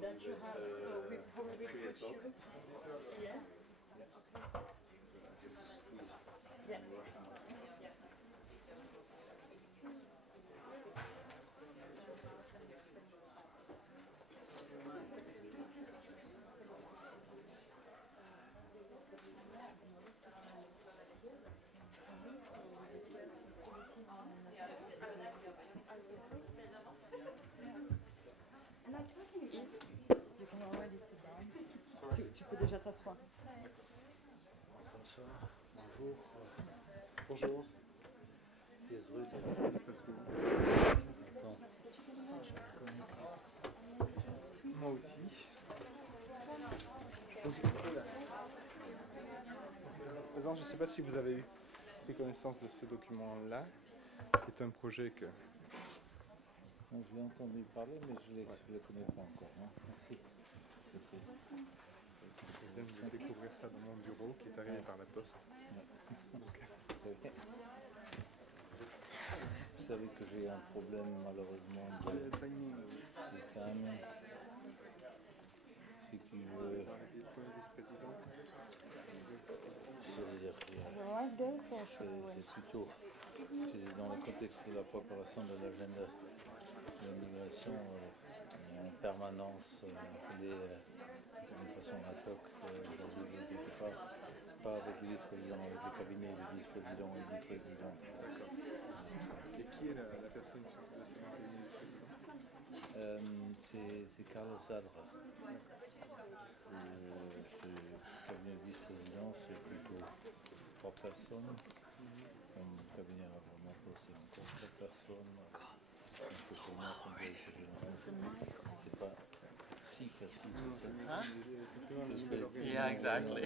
that you have, so we probably put you. Yeah. Okay. Yeah. You can already sit down. Tu peux déjà t'asseoir. Bonsoir, bonjour. Bonjour. Désolé, attends. Moi aussi. Je ne sais pas si vous avez eu pris connaissance de ce document-là, qui est un projet que... Donc, je l'ai entendu parler, mais je ne le connais pas encore. Hein. Merci. Je viens de découvrir ça dans mon bureau, qui est arrivé par la poste. Vous savez que j'ai un problème, malheureusement, de timing. Si tu veux... C'est plutôt dans le contexte de la préparation de l'agenda de l'immigration en permanence, d'une façon ad hoc, quelque part. C'est pas avec le vice-président, avec le cabinet du vice-président et du président. Et qui est la personne qui s'occupe de ce cabinet du président? C'est Carlos Zadra. Le cabinet du vice-président, c'est plutôt 3 personnes. Comme cabinet vraiment c'est encore 3 personnes. C'est pas si facile que ça. Yeah, exactly.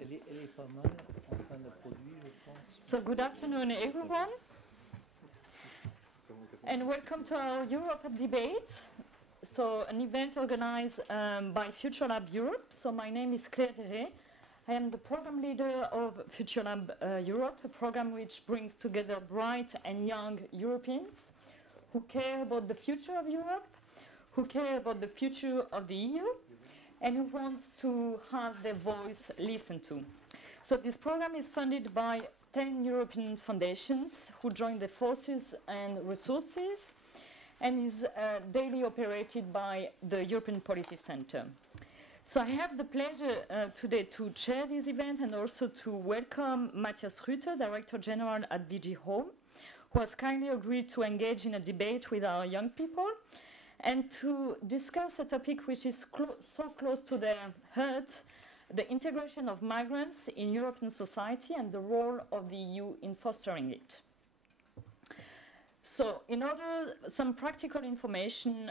Elle est pas mal en fin de produit, je pense. So good afternoon, everyone, and welcome to our Europe debate. So an event organized by FutureLab Europe. So my name is Claire Deret. I am the program leader of FutureLab Europe, a program which brings together bright and young Europeans who care about the future of Europe, who care about the future of the EU, and who wants to have their voice listened to. So this program is funded by 10 European foundations who join the forces and resources, and is daily operated by the European Policy Center. So I have the pleasure today to chair this event and also to welcome Matthias Rüther, Director General at DG Home, who has kindly agreed to engage in a debate with our young people and to discuss a topic which is so close to their heart, the integration of migrants in European society and the role of the EU in fostering it. So some practical information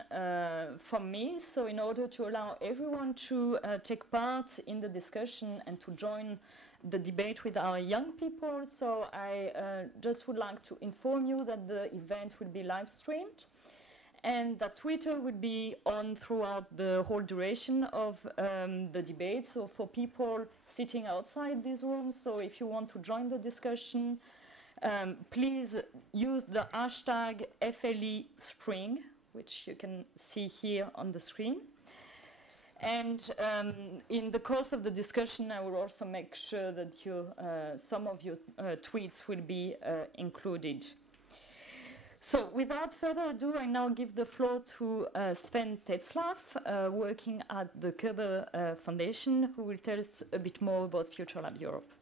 from me, so in order to allow everyone to take part in the discussion and to join the debate with our young people, so I just would like to inform you that the event will be live streamed and that Twitter will be on throughout the whole duration of the debate, so for people sitting outside this room, so if you want to join the discussion, please use the hashtag FLE Spring, which you can see here on the screen. And in the course of the discussion, I will also make sure that some of your tweets will be included. So without further ado, I now give the floor to Sven Tetzlaff, working at the Kerber Foundation, who will tell us a bit more about FutureLab Europe.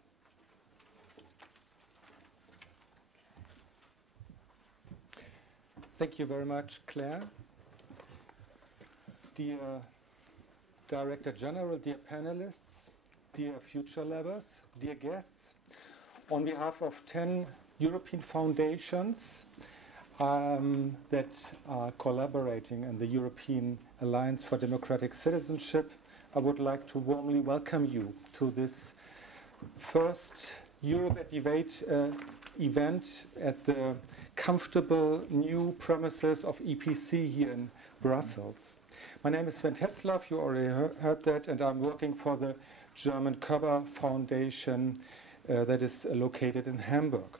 Thank you very much, Claire. Dear Director General, dear panelists, dear Future Labbers, dear guests, on behalf of 10 European foundations that are collaborating in the European Alliance for Democratic Citizenship, I would like to warmly welcome you to this first Europe at Debate event at the comfortable new premises of EPC here in Brussels. My name is Sven Tetzlaff, you already heard that, and I'm working for the German Kerber Foundation that is located in Hamburg.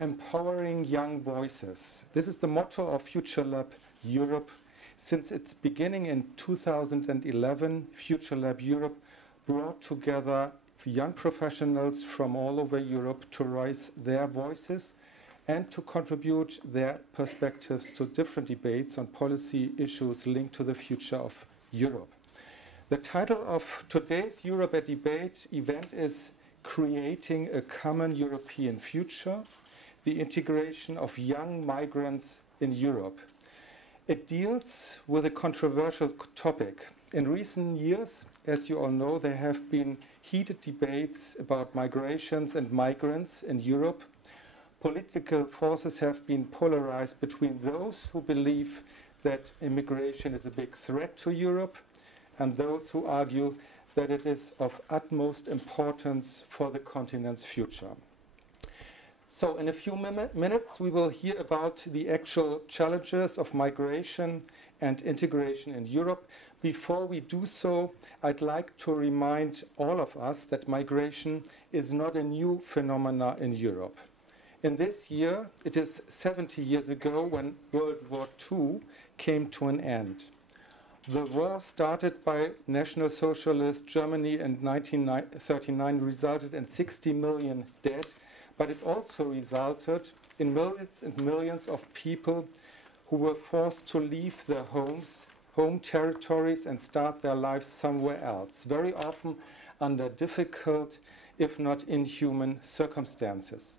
Empowering young voices. This is the motto of FutureLab Europe, Since its beginning in 2011, FutureLab Europe brought together young professionals from all over Europe to raise their voices and to contribute their perspectives to different debates on policy issues linked to the future of Europe. The title of today's Europe at Debate event is Creating a Common European Future, the Integration of Young Migrants in Europe. It deals with a controversial topic. In recent years, as you all know, there have been heated debates about migrations and migrants in Europe. Political forces have been polarized between those who believe that immigration is a big threat to Europe and those who argue that it is of utmost importance for the continent's future. So in a few minutes, we will hear about the actual challenges of migration and integration in Europe. Before we do so, I'd like to remind all of us that migration is not a new phenomenon in Europe. In this year, it is 70 years ago when World War II came to an end. The war started by National Socialist Germany in 1939 resulted in 60 million dead, but it also resulted in millions and millions of people who were forced to leave their homes, home territories, and start their lives somewhere else, very often under difficult, if not inhuman, circumstances.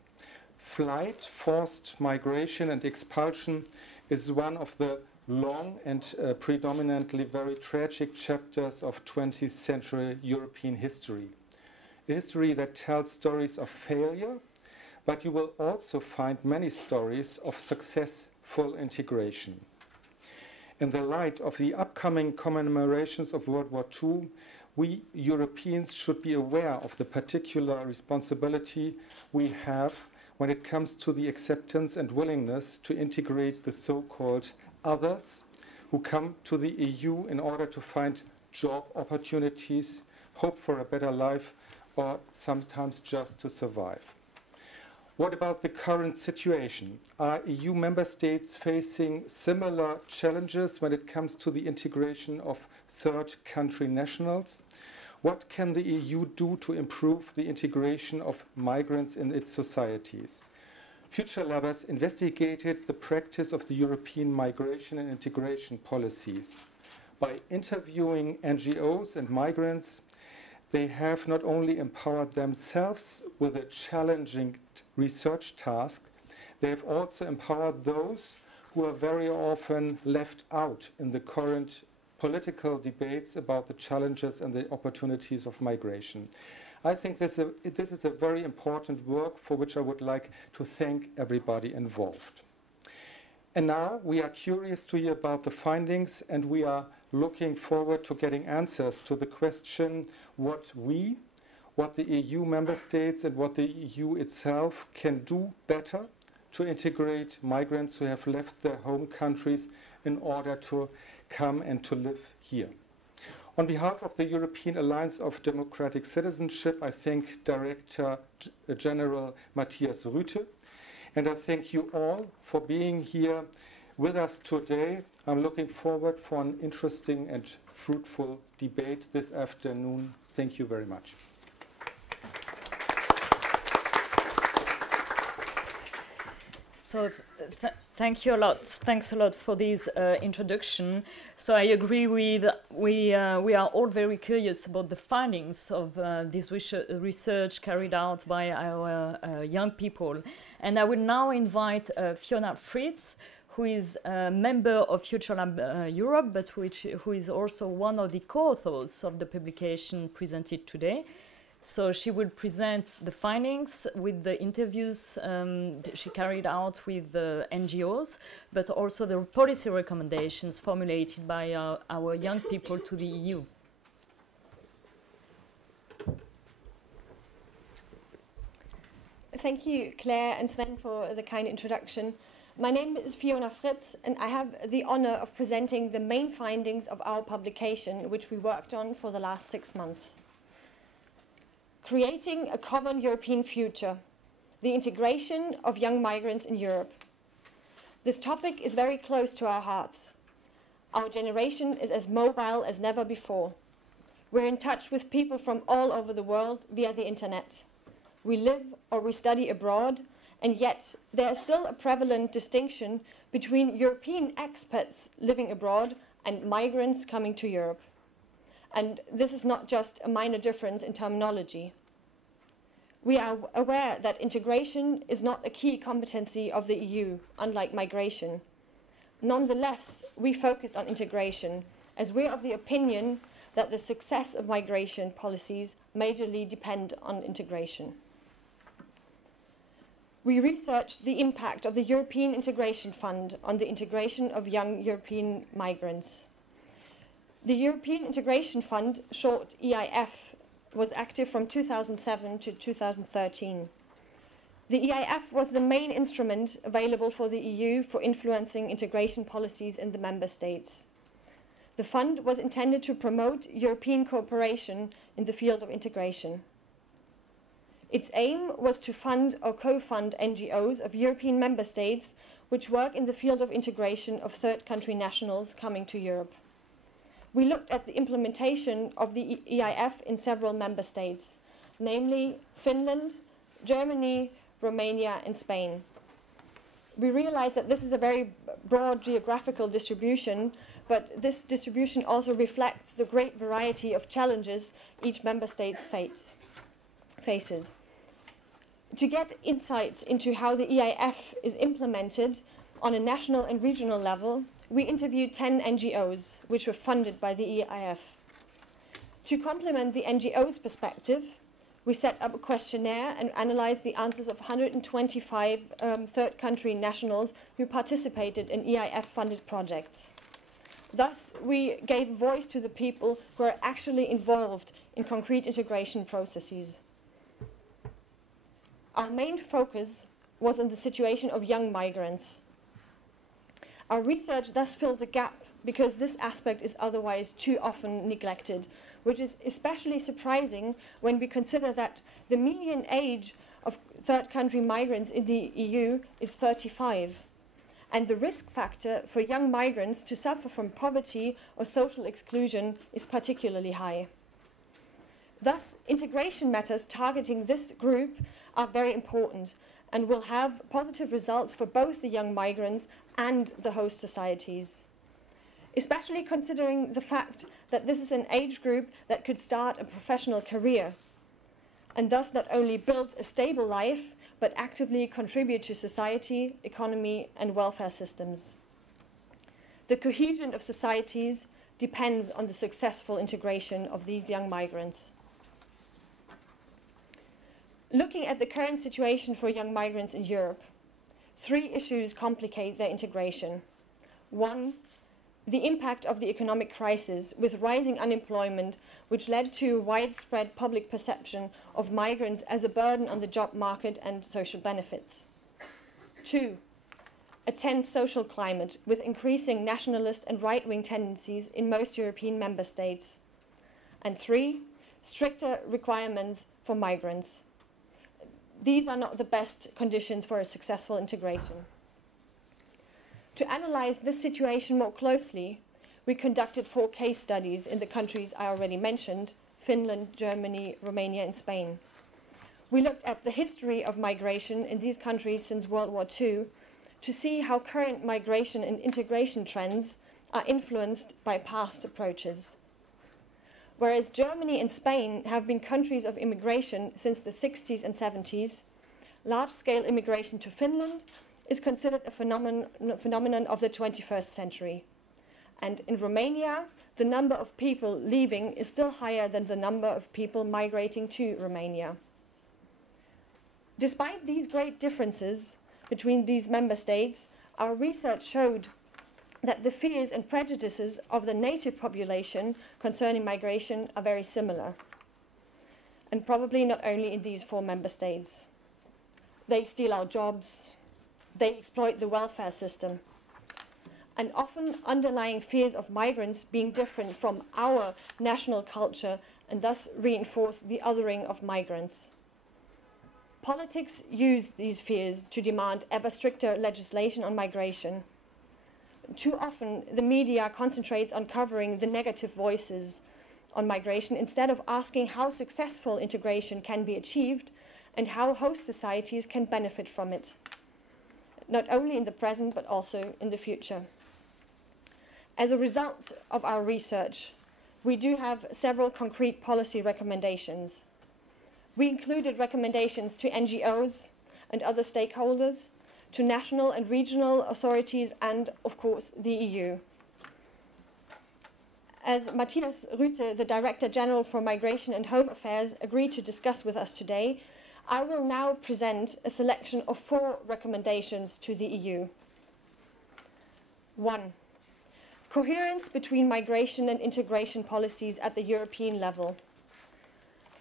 Flight, forced migration, and expulsion is one of the long and predominantly very tragic chapters of 20th century European history. A history that tells stories of failure, but you will also find many stories of successful integration. In the light of the upcoming commemorations of World War II, we Europeans should be aware of the particular responsibility we have when it comes to the acceptance and willingness to integrate the so-called others who come to the EU in order to find job opportunities, hope for a better life, or sometimes just to survive. What about the current situation? Are EU member states facing similar challenges when it comes to the integration of third country nationals? What can the EU do to improve the integration of migrants in its societies? FutureLabers investigated the practice of the European migration and integration policies. By interviewing NGOs and migrants, they have not only empowered themselves with a challenging research task, they have also empowered those who are very often left out in the current political debates about the challenges and the opportunities of migration. I think this is a very important work for which I would like to thank everybody involved. And now we are curious to hear about the findings, and we are looking forward to getting answers to the question what the EU member states and what the EU itself can do better to integrate migrants who have left their home countries in order to come and to live here. On behalf of the European Alliance of Democratic Citizenship, I thank Director General Matthias Rüthe, and I thank you all for being here with us today. I'm looking forward for an interesting and fruitful debate this afternoon. Thank you very much. So thank you a lot. Thanks a lot for this introduction. So I agree with, we are all very curious about the findings of this research carried out by our young people. And I will now invite Fiona Fritz, who is a member of FutureLab Europe, but who is also one of the co-authors of the publication presented today. So she will present the findings with the interviews she carried out with the NGOs, but also the policy recommendations formulated by our young people to the EU. Thank you, Claire and Sven, for the kind introduction. My name is Fiona Fritz, and I have the honor of presenting the main findings of our publication, which we worked on for the last 6 months. Creating a common European future, the integration of young migrants in Europe. This topic is very close to our hearts. Our generation is as mobile as never before. We're in touch with people from all over the world via the internet. We live or we study abroad, and yet there is still a prevalent distinction between European expats living abroad and migrants coming to Europe. And this is not just a minor difference in terminology. We are aware that integration is not a key competency of the EU, unlike migration. Nonetheless, we focus on integration, as we're of the opinion that the success of migration policies majorly depend on integration. We researched the impact of the European Integration Fund on the integration of young European migrants. The European Integration Fund, short EIF, was active from 2007 to 2013. The EIF was the main instrument available for the EU for influencing integration policies in the member states. The fund was intended to promote European cooperation in the field of integration. Its aim was to fund or co-fund NGOs of European member states which work in the field of integration of third country nationals coming to Europe. We looked at the implementation of the EIF in several member states, namely Finland, Germany, Romania, and Spain. We realized that this is a very broad geographical distribution, but this distribution also reflects the great variety of challenges each member state faces. To get insights into how the EIF is implemented on a national and regional level, we interviewed 10 NGOs, which were funded by the EIF. To complement the NGOs' perspective, we set up a questionnaire and analyzed the answers of 125 third country nationals who participated in EIF-funded projects. Thus, we gave voice to the people who are actually involved in concrete integration processes. Our main focus was on the situation of young migrants. Our research thus fills a gap because this aspect is otherwise too often neglected, which is especially surprising when we consider that the median age of third country migrants in the EU is 35, and the risk factor for young migrants to suffer from poverty or social exclusion is particularly high. Thus, integration matters targeting this group are very important and will have positive results for both the young migrants and the host societies, especially considering the fact that this is an age group that could start a professional career and thus not only build a stable life, but actively contribute to society, economy, and welfare systems. The cohesion of societies depends on the successful integration of these young migrants. Looking at the current situation for young migrants in Europe, 3 issues complicate their integration. 1, the impact of the economic crisis with rising unemployment, which led to widespread public perception of migrants as a burden on the job market and social benefits. 2, a tense social climate with increasing nationalist and right-wing tendencies in most European member states. And 3, stricter requirements for migrants. These are not the best conditions for a successful integration. To analyze this situation more closely, we conducted 4 case studies in the countries I already mentioned, Finland, Germany, Romania, and Spain. We looked at the history of migration in these countries since World War II to see how current migration and integration trends are influenced by past approaches. Whereas Germany and Spain have been countries of immigration since the 60s and 70s, large-scale immigration to Finland is considered a phenomenon of the 21st century. And in Romania, the number of people leaving is still higher than the number of people migrating to Romania. Despite these great differences between these member states, our research showed that the fears and prejudices of the native population concerning migration are very similar, and probably not only in these 4 member states. They steal our jobs, they exploit the welfare system, and often underlying fears of migrants being different from our national culture and thus reinforce the othering of migrants. Politics use these fears to demand ever stricter legislation on migration. too often the media concentrates on covering the negative voices on migration instead of asking how successful integration can be achieved and how host societies can benefit from it, not only in the present but also in the future. As a result of our research, we do have several concrete policy recommendations. We included recommendations to NGOs and other stakeholders, to national and regional authorities, and of course the EU. As Matthias Rüthe, the Director General for Migration and Home Affairs, agreed to discuss with us today, I will now present a selection of 4 recommendations to the EU. 1. Coherence between migration and integration policies at the European level.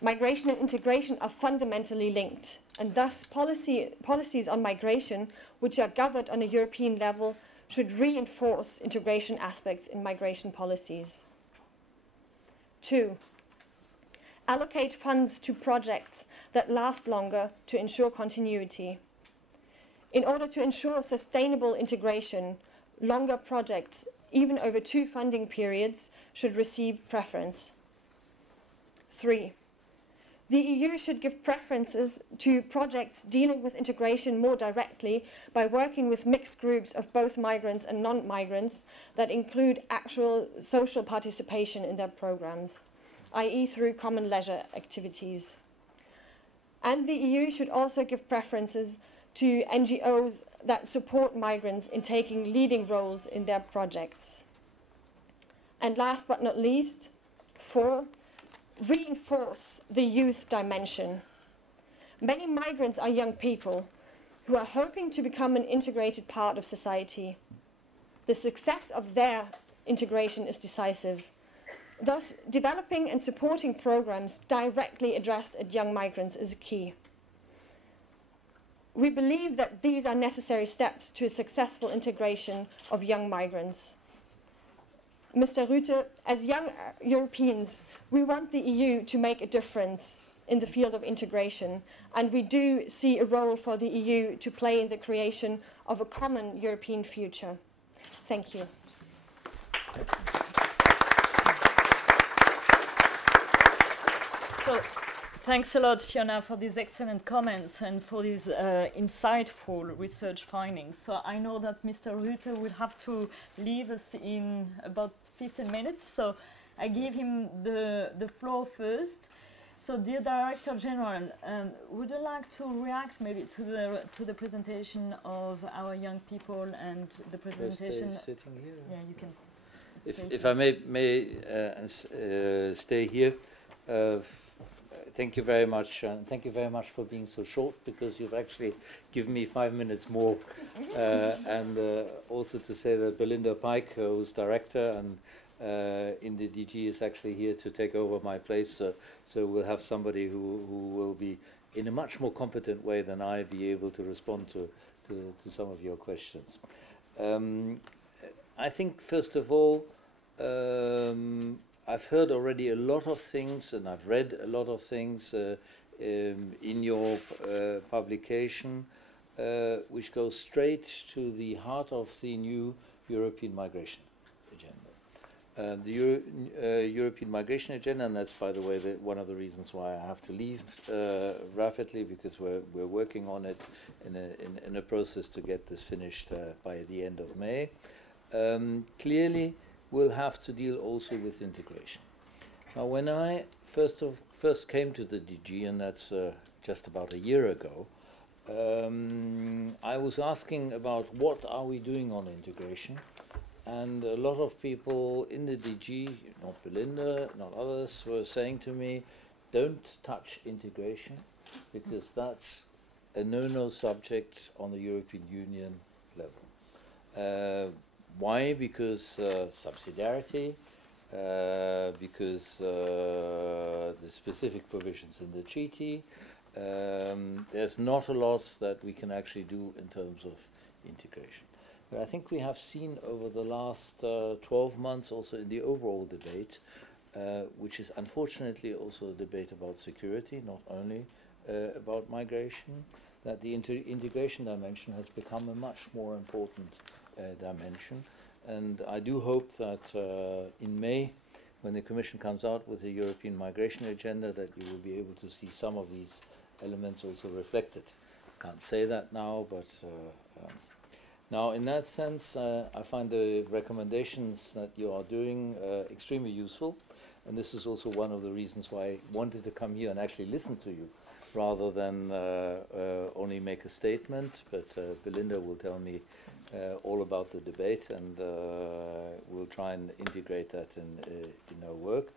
Migration and integration are fundamentally linked, and thus policies on migration, which are governed on a European level, should reinforce integration aspects in migration policies. 2. Allocate funds to projects that last longer to ensure continuity. In order to ensure sustainable integration, longer projects, even over 2 funding periods, should receive preference. 3. The EU should give preferences to projects dealing with integration more directly by working with mixed groups of both migrants and non-migrants that include actual social participation in their programs, i.e. through common leisure activities. And the EU should also give preferences to NGOs that support migrants in taking leading roles in their projects. And last but not least, 4. Reinforce the youth dimension. Many migrants are young people who are hoping to become an integrated part of society. The success of their integration is decisive. Thus, developing and supporting programs directly addressed at young migrants is key. We believe that these are necessary steps to a successful integration of young migrants. Mr. Rüthe, as young Europeans, we want the EU to make a difference in the field of integration, and we do see a role for the EU to play in the creation of a common European future. Thank you. So, thanks a lot, Fiona, for these excellent comments and for these insightful research findings. So I know that Mr. Rüthe will have to leave us in about 15 minutes, so I give him the floor first. So, dear Director General, would you like to react maybe to the presentation of our young people and the presentation? Sitting here? Yeah, you can. If I may stay here. Thank you very much, and thank you very much for being so short, because you've actually given me 5 minutes more. And also to say that Belinda Pike, who's director and in the DG, is actually here to take over my place. So we'll have somebody who will be, in a much more competent way than I, be able to respond to some of your questions. I think, first of all, I've heard already a lot of things, and I've read a lot of things in your publication, which go straight to the heart of the new European migration agenda. The European migration agenda, and that's, by the way, one of the reasons why I have to leave rapidly, because we're working on it in a process to get this finished by the end of May. Clearly, we'll have to deal also with integration. Now, when I first came to the DG, and that's just about a year ago, I was asking about what are we doing on integration, and a lot of people in the DG, not Belinda, not others, were saying to me, don't touch integration, because that's a no-no subject on the European Union level. Why? Because subsidiarity, because the specific provisions in the treaty. There's not a lot that we can actually do in terms of integration. But I think we have seen over the last 12 months, also in the overall debate, which is unfortunately also a debate about security, not only about migration, that the integration dimension has become a much more important dimension, And I do hope that in May, when the Commission comes out with a European migration agenda, that you will be able to see some of these elements also reflected. Can't say that now, but now in that sense, I find the recommendations that you are doing extremely useful. And this is also one of the reasons why I wanted to come here and actually listen to you, rather than only make a statement. But Belinda will tell me all about the debate, and we'll try and integrate that in our work.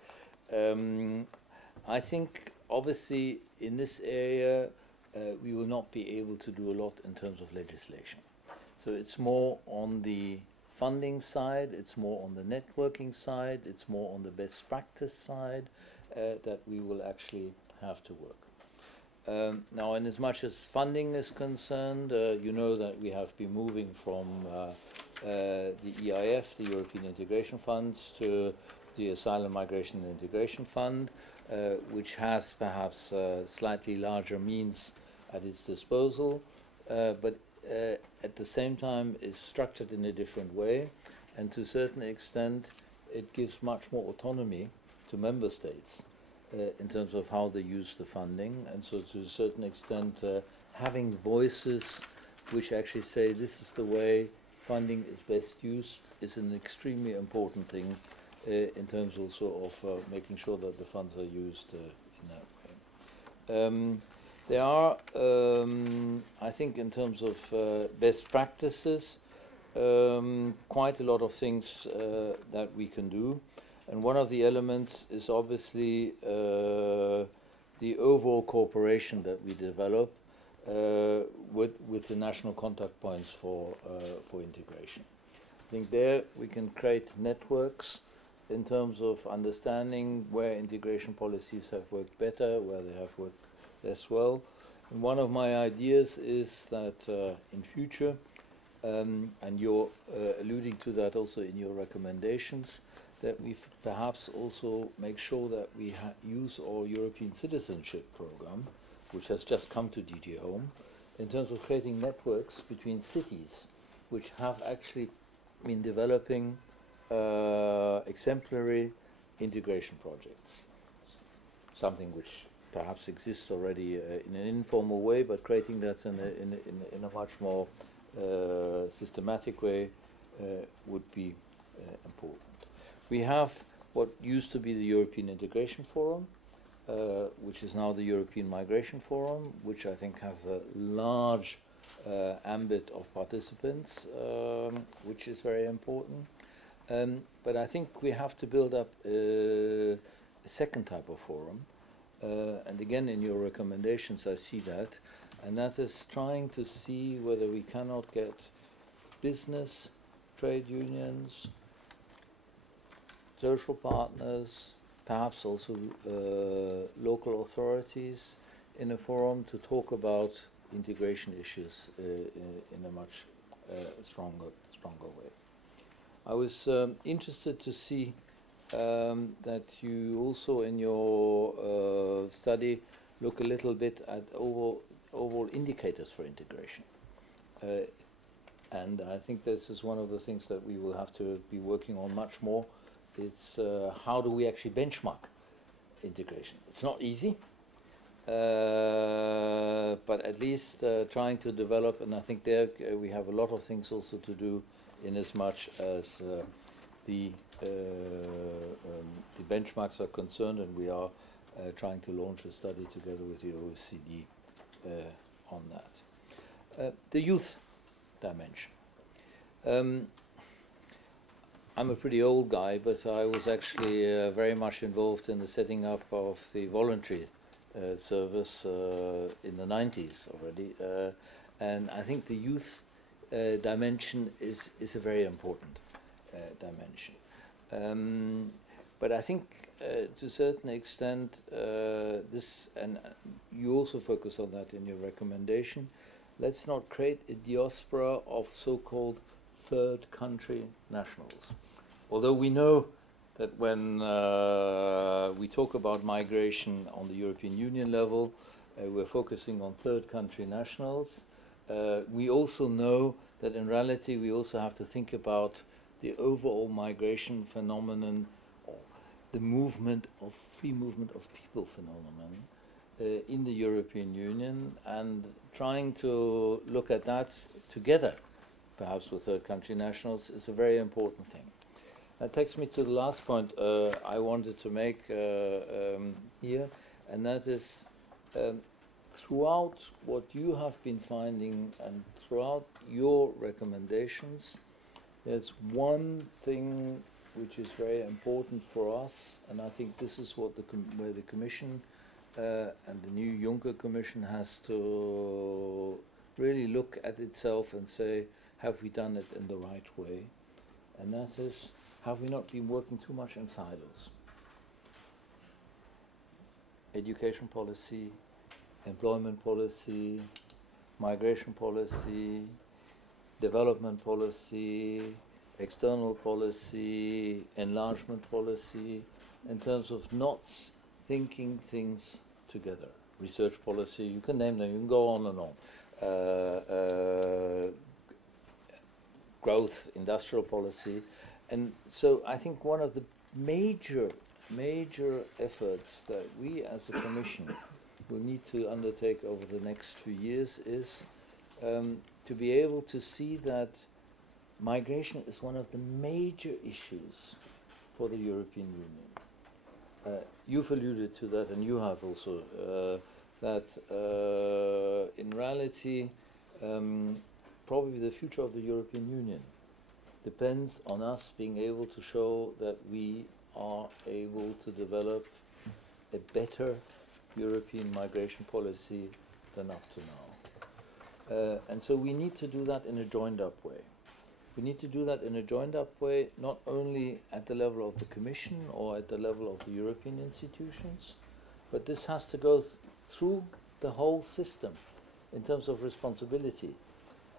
I think, obviously, in this area, we will not be able to do a lot in terms of legislation. So it's more on the funding side, it's more on the networking side, it's more on the best practice side that we will actually have to work. Now, in as much as funding is concerned, you know that we have been moving from the EIF, the European Integration Funds, to the Asylum, Migration and Integration Fund, which has perhaps slightly larger means at its disposal, but at the same time is structured in a different way, and to a certain extent it gives much more autonomy to member states in terms of how they use the funding, and so to a certain extent having voices which actually say this is the way funding is best used is an extremely important thing in terms also of making sure that the funds are used in that way. There are, I think, in terms of best practices, quite a lot of things that we can do. And one of the elements is obviously the overall cooperation that we develop with the national contact points for integration. I think there we can create networks in terms of understanding where integration policies have worked better, where they have worked less well. And one of my ideas is that in future, and you're alluding to that also in your recommendations, that we perhaps also make sure that we use our European citizenship program, which has just come to DG Home, in terms of creating networks between cities which have actually been developing exemplary integration projects. Something which perhaps exists already in an informal way, but creating that in a much more systematic way would be important. We have what used to be the European Integration Forum, which is now the European Migration Forum, which I think has a large ambit of participants, which is very important. But I think we have to build up a second type of forum. And again, in your recommendations, I see that. And that is trying to see whether we cannot get business, trade unions, social partners, perhaps also local authorities in a forum to talk about integration issues in a much stronger way. I was interested to see that you also in your study look a little bit at overall indicators for integration. And I think this is one of the things that we will have to be working on much more. It's how do we actually benchmark integration? It's not easy, but at least trying to develop, and I think there we have a lot of things also to do in as much as the benchmarks are concerned, and we are trying to launch a study together with the OECD on that. The youth dimension. I'm a pretty old guy, but I was actually very much involved in the setting up of the voluntary service in the 90s already. And I think the youth dimension is a very important dimension. But I think to a certain extent, this, and you also focus on that in your recommendation, let's not create a diaspora of so-called third country nationals. Although we know that when we talk about migration on the European Union level, we're focusing on third country nationals. We also know that in reality we also have to think about the overall migration phenomenon, or the free movement of people phenomenon in the European Union, and trying to look at that together, perhaps with third country nationals, is a very important thing. That takes me to the last point I wanted to make here, and that is throughout what you have been finding and throughout your recommendations, there's one thing which is very important for us, and I think this is what where the Commission and the new Juncker Commission has to really look at itself and say, have we done it in the right way? And that is, have we not been working too much in silos? Education policy, employment policy, migration policy, development policy, external policy, enlargement policy, in terms of not thinking things together. Research policy, you can name them, you can go on and on. Growth, industrial policy. And so I think one of the major efforts that we as a Commission will need to undertake over the next 2 years is to be able to see that migration is one of the major issues for the European Union. You've alluded to that, and you have also, that in reality, probably the future of the European Union depends on us being able to show that we are able to develop a better European migration policy than up to now. And so we need to do that in a joined-up way. We need to do that in a joined-up way, not only at the level of the Commission or at the level of the European institutions, but this has to go through the whole system in terms of responsibility,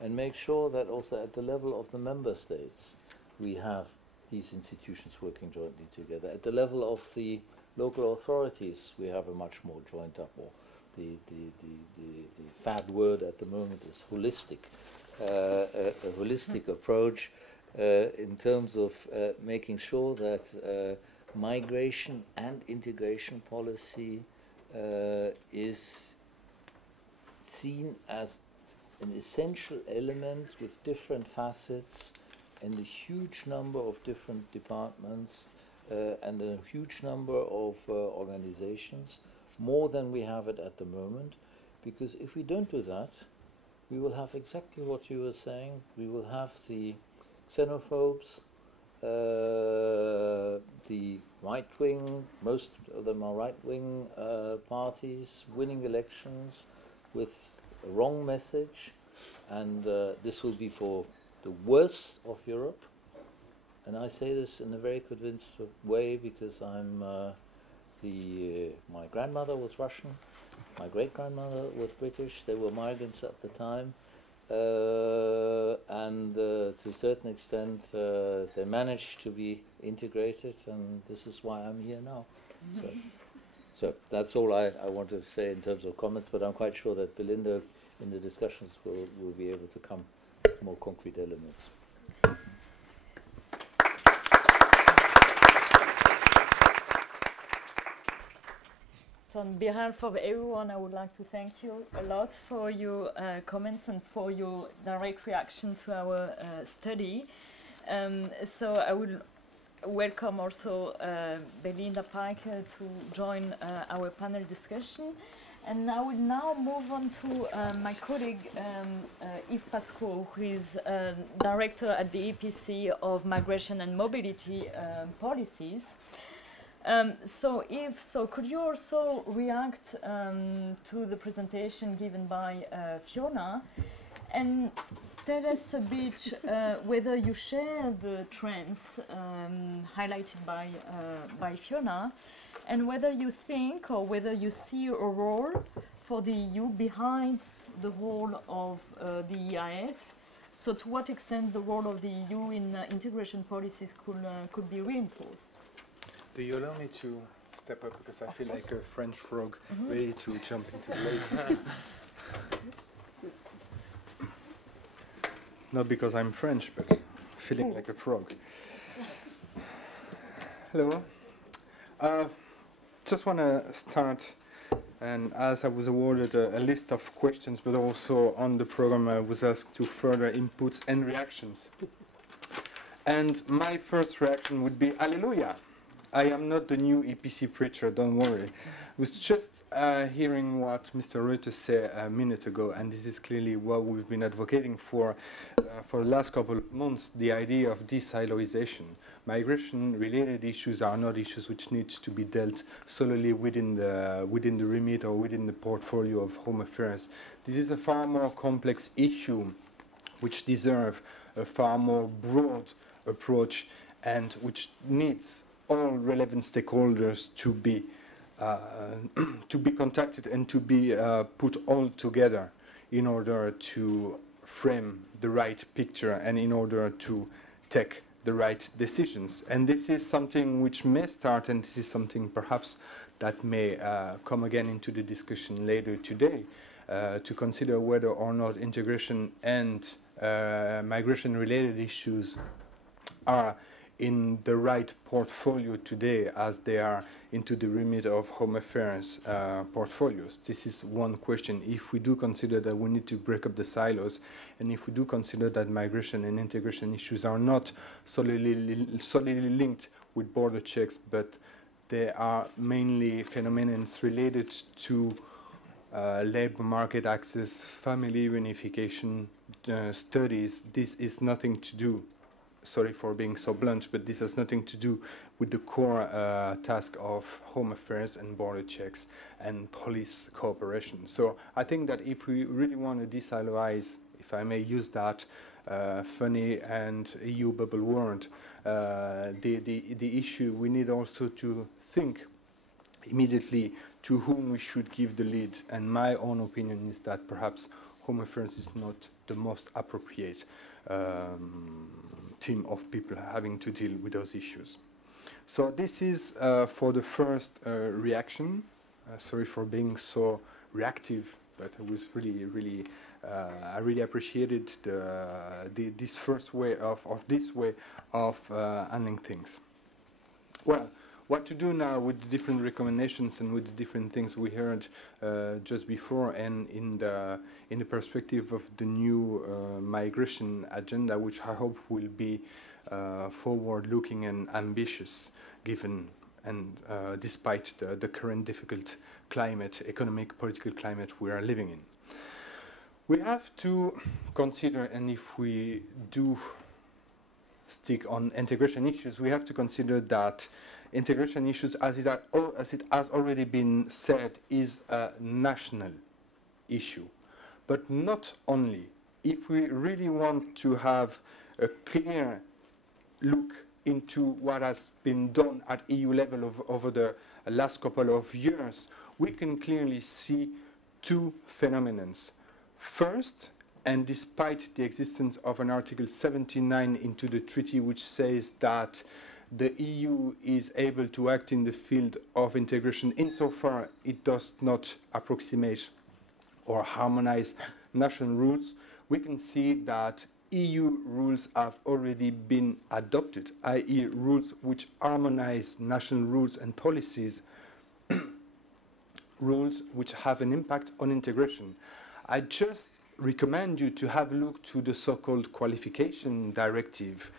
and make sure that also at the level of the member states we have these institutions working jointly together. At the level of the local authorities we have a much more joined up, or the fad word at the moment is holistic, a holistic approach in terms of making sure that migration and integration policy is seen as an essential element with different facets and a huge number of different departments and a huge number of organizations, more than we have it at the moment. Because if we don't do that, we will have exactly what you were saying. We will have the xenophobes, the right-wing, most of them are right-wing parties, winning elections with a wrong message, and this will be for the worst of Europe. And I say this in a very convinced way because I'm my grandmother was Russian, my great-grandmother was British, they were migrants at the time, and to a certain extent they managed to be integrated, and this is why I'm here now. So that's all I want to say in terms of comments, but I'm quite sure that Belinda in the discussions will be able to come to more concrete elements. So on behalf of everyone, I would like to thank you a lot for your comments and for your direct reaction to our study. So I will welcome also Belinda Pike to join our panel discussion. And I will now move on to my colleague Yves Pascoe, who is Director at the EPC of Migration and Mobility Policies. So Yves, could you also react to the presentation given by Fiona and tell us a bit whether you share the trends highlighted by Fiona, and whether you think or whether you see a role for the EU behind the role of the EIF. So to what extent the role of the EU in integration policies could be reinforced? Do you allow me to step up, because I feel like a French frog ready to jump into the lake? Not because I'm French, but feeling like a frog. Hello. Just want to start, and as I was awarded a list of questions, but also on the program I was asked to further inputs and reactions. And my first reaction would be, Hallelujah! I am not the new EPC preacher, don't worry. I was just hearing what Mr. Reuters said a minute ago, and this is clearly what we've been advocating for the last couple of months, the idea of de-siloization. Migration-related issues are not issues which need to be dealt solely within the remit or within the portfolio of Home Affairs. This is a far more complex issue which deserves a far more broad approach and which needs all relevant stakeholders to be contacted and to be put all together in order to frame the right picture and in order to take the right decisions. And this is something which may start, and this is something perhaps that may come again into the discussion later today, to consider whether or not integration and migration-related issues are in the right portfolio today as they are into the remit of Home Affairs portfolios. This is one question. If we do consider that we need to break up the silos, and if we do consider that migration and integration issues are not solidly linked with border checks, but they are mainly phenomena related to labor market access, family reunification studies, this is nothing to do, sorry for being so blunt, but this has nothing to do with the core task of Home Affairs and border checks and police cooperation. So I think that if we really want to de-siloize, if I may use that funny and EU bubble word, the issue, we need also to think immediately to whom we should give the lead. And my own opinion is that perhaps Home Affairs is not the most appropriate team of people having to deal with those issues. So this is for the first reaction. Sorry for being so reactive, but it was really, I really appreciated this first way of handling things. Well, what to do now with the different recommendations and with the different things we heard just before, and in the perspective of the new migration agenda, which I hope will be forward-looking and ambitious, given and despite the current difficult climate, economic, political climate we are living in. We have to consider, and if we do stick on integration issues, we have to consider that integration issues, as it has already been said, is a national issue. But not only. If we really want to have a clear look into what has been done at EU level over the last couple of years, we can clearly see two phenomena. First, and despite the existence of an Article 79 into the treaty which says that the EU is able to act in the field of integration insofar it does not approximate or harmonize national rules, we can see that EU rules have already been adopted, i.e. rules which harmonize national rules and policies, rules which have an impact on integration. I just recommend you to have a look to the so-called qualification directive,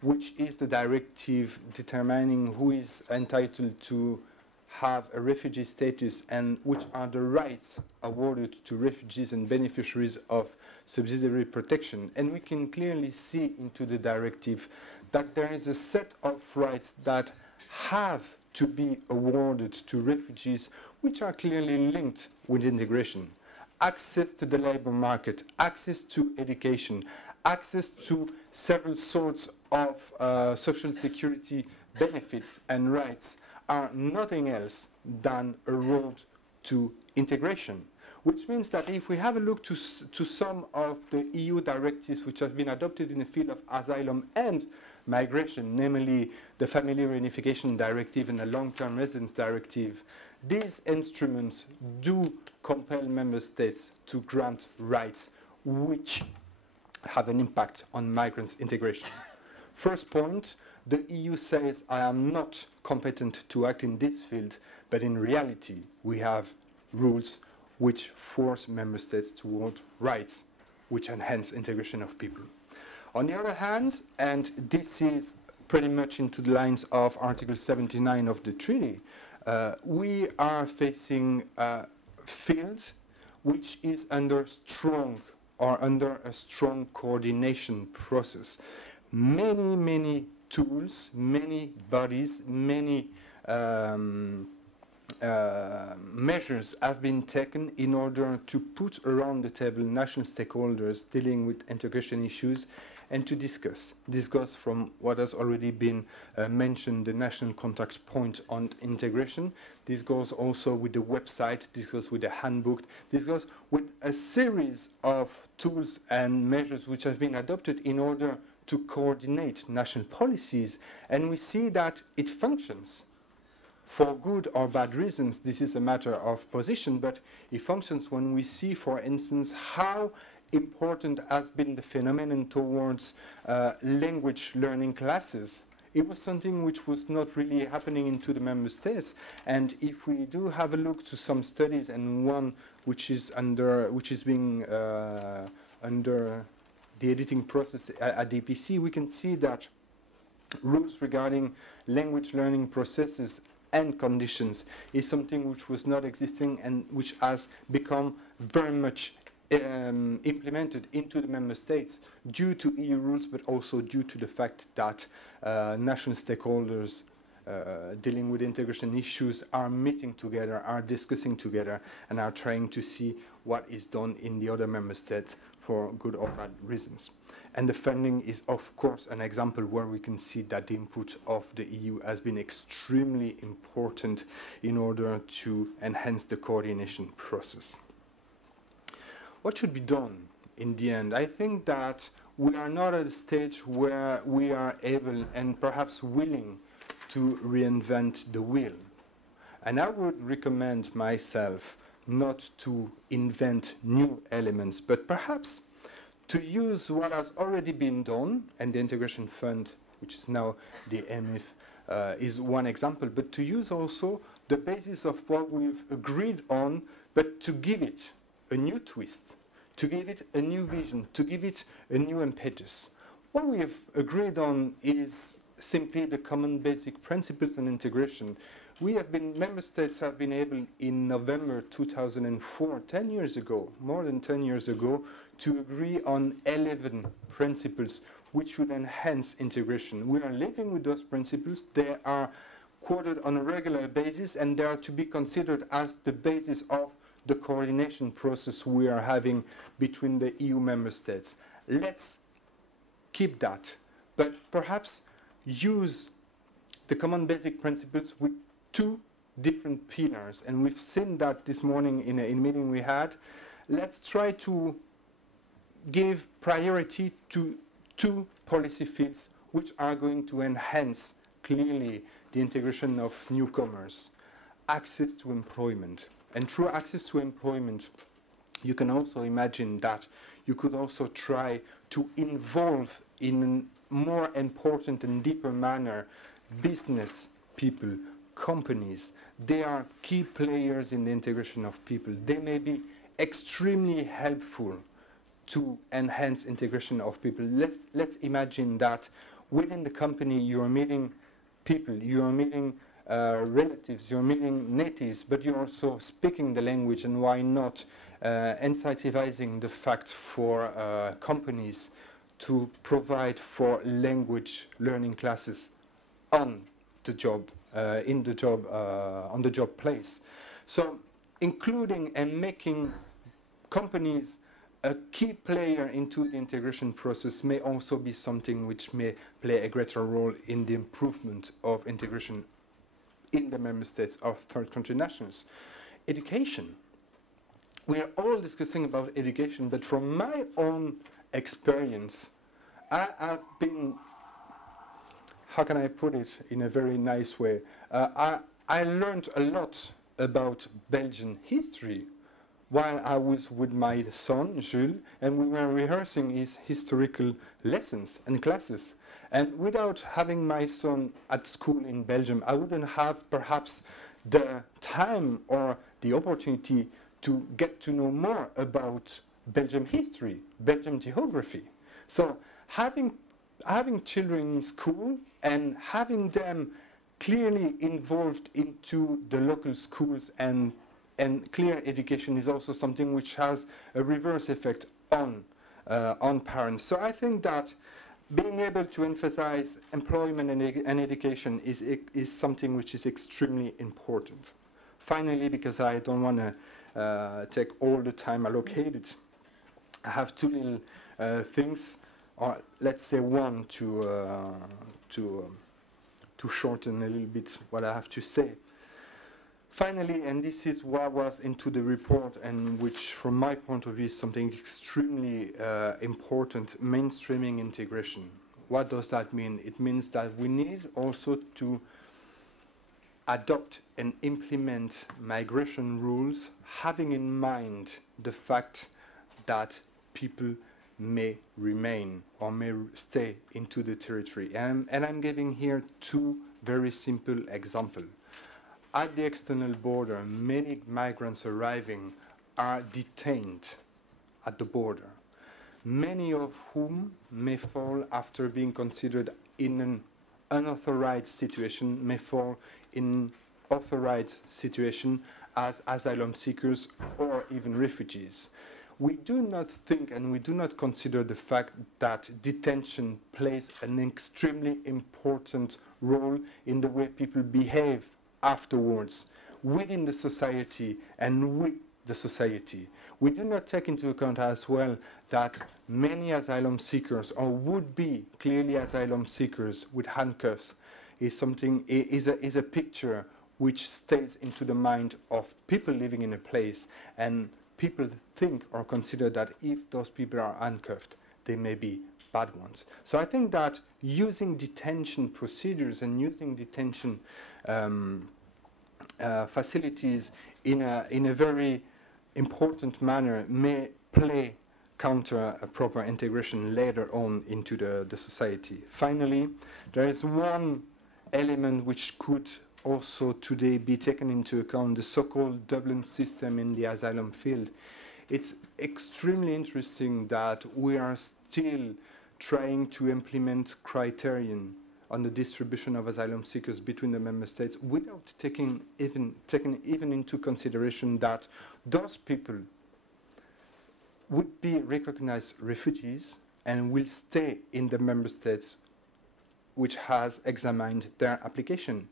which is the directive determining who is entitled to have a refugee status and which are the rights awarded to refugees and beneficiaries of subsidiary protection. And we can clearly see into the directive that there is a set of rights that have to be awarded to refugees which are clearly linked with integration. Access to the labor market, access to education, access to several sorts of social security benefits and rights are nothing else than a road to integration. Which means that if we have a look to some of the EU directives which have been adopted in the field of asylum and migration, namely the Family Reunification Directive and the Long-Term Residence Directive, these instruments do compel member states to grant rights which have an impact on migrants' integration. First point, the EU says, I am not competent to act in this field, but in reality, we have rules which force member states toward rights, which enhance integration of people. On the other hand, and this is pretty much into the lines of Article 79 of the treaty, we are facing a field which is under a strong coordination process. Many tools, many bodies, many measures have been taken in order to put around the table national stakeholders dealing with integration issues and to discuss. This goes from what has already been mentioned, the national contact point on integration. This goes also with the website, this goes with the handbook, this goes with a series of tools and measures which have been adopted in order to coordinate national policies, and we see that it functions. For good or bad reasons, this is a matter of position, but it functions when we see, for instance, how important has been the phenomenon towards language learning classes. It was something which was not really happening into the member states, and if we do have a look to some studies, and one which is being under the editing process at DPC, we can see that rules regarding language learning processes and conditions is something which was not existing and which has become very much implemented into the member states due to EU rules, but also due to the fact that national stakeholders dealing with integration issues are meeting together, are discussing together, and are trying to see what is done in the other member states for good or bad reasons. And the funding is, of course, an example where we can see that the input of the EU has been extremely important in order to enhance the coordination process. What should be done in the end? I think that we are not at a stage where we are able and perhaps willing to reinvent the wheel. And I would recommend myself not to invent new elements, but perhaps to use what has already been done, and the Integration Fund, which is now the MF, is one example, but to use also the basis of what we've agreed on, but to give it a new twist, to give it a new vision, to give it a new impetus. What we have agreed on is simply the common basic principles and integration. Member states have been able in November 2004, 10 years ago, more than 10 years ago, to agree on 11 principles which would enhance integration. We are living with those principles. They are quoted on a regular basis, and they are to be considered as the basis of the coordination process we are having between the EU member states. Let's keep that, but perhaps use the common basic principles with two different pillars, and we've seen that this morning in a meeting we had. Let's try to give priority to two policy fields which are going to enhance clearly the integration of newcomers. Access to employment. And through access to employment, you can also imagine that you could also try to involve in a more important and deeper manner business people, companies. They are key players in the integration of people. They may be extremely helpful to enhance integration of people. Let's imagine that within the company you are meeting people, you are meeting relatives, you're meeting natives, but you're also speaking the language, and why not incentivizing the fact for companies to provide for language learning classes on the job, on the job place. So including and making companies a key player into the integration process may also be something which may play a greater role in the improvement of integration in the member states of third country nationals. Education. We are all discussing about education, but from my own experience, I have been, how can I put it in a very nice way? I learned a lot about Belgian history while I was with my son, Jules, and we were rehearsing his historical lessons and classes. And without having my son at school in Belgium, I wouldn't have perhaps the time or the opportunity to get to know more about Belgian history, Belgian geography. So having children in school and having them clearly involved into the local schools and clear education is also something which has a reverse effect on parents. So I think that being able to emphasize employment and education is something which is extremely important. Finally, because I don't want to take all the time allocated, I have two little things, or let's say one to shorten a little bit what I have to say. Finally, and this is what was into the report and which from my point of view is something extremely important, mainstreaming integration. What does that mean? It means that we need also to adopt and implement migration rules, having in mind the fact that people may remain or may stay into the territory. And I'm giving here two very simple examples. At the external border, many migrants arriving are detained at the border, many of whom may fall after being considered in an unauthorized situation, may fall in authorized situation as asylum seekers or even refugees. We do not think and we do not consider the fact that detention plays an extremely important role in the way people behave afterwards within the society and with the society. We do not take into account as well that many asylum seekers or would-be clearly asylum seekers with handcuffs is a picture which stays into the mind of people living in a place, and people think or consider that if those people are handcuffed, they may be bad ones. So I think that using detention procedures and using detention facilities in a very important manner may play counter a proper integration later on into the society. Finally, there is one element which could also today be taken into account, the so-called Dublin system in the asylum field. It's extremely interesting that we are still trying to implement criterion on the distribution of asylum seekers between the member states without taking even into consideration that those people would be recognized refugees and will stay in the member states which has examined their application.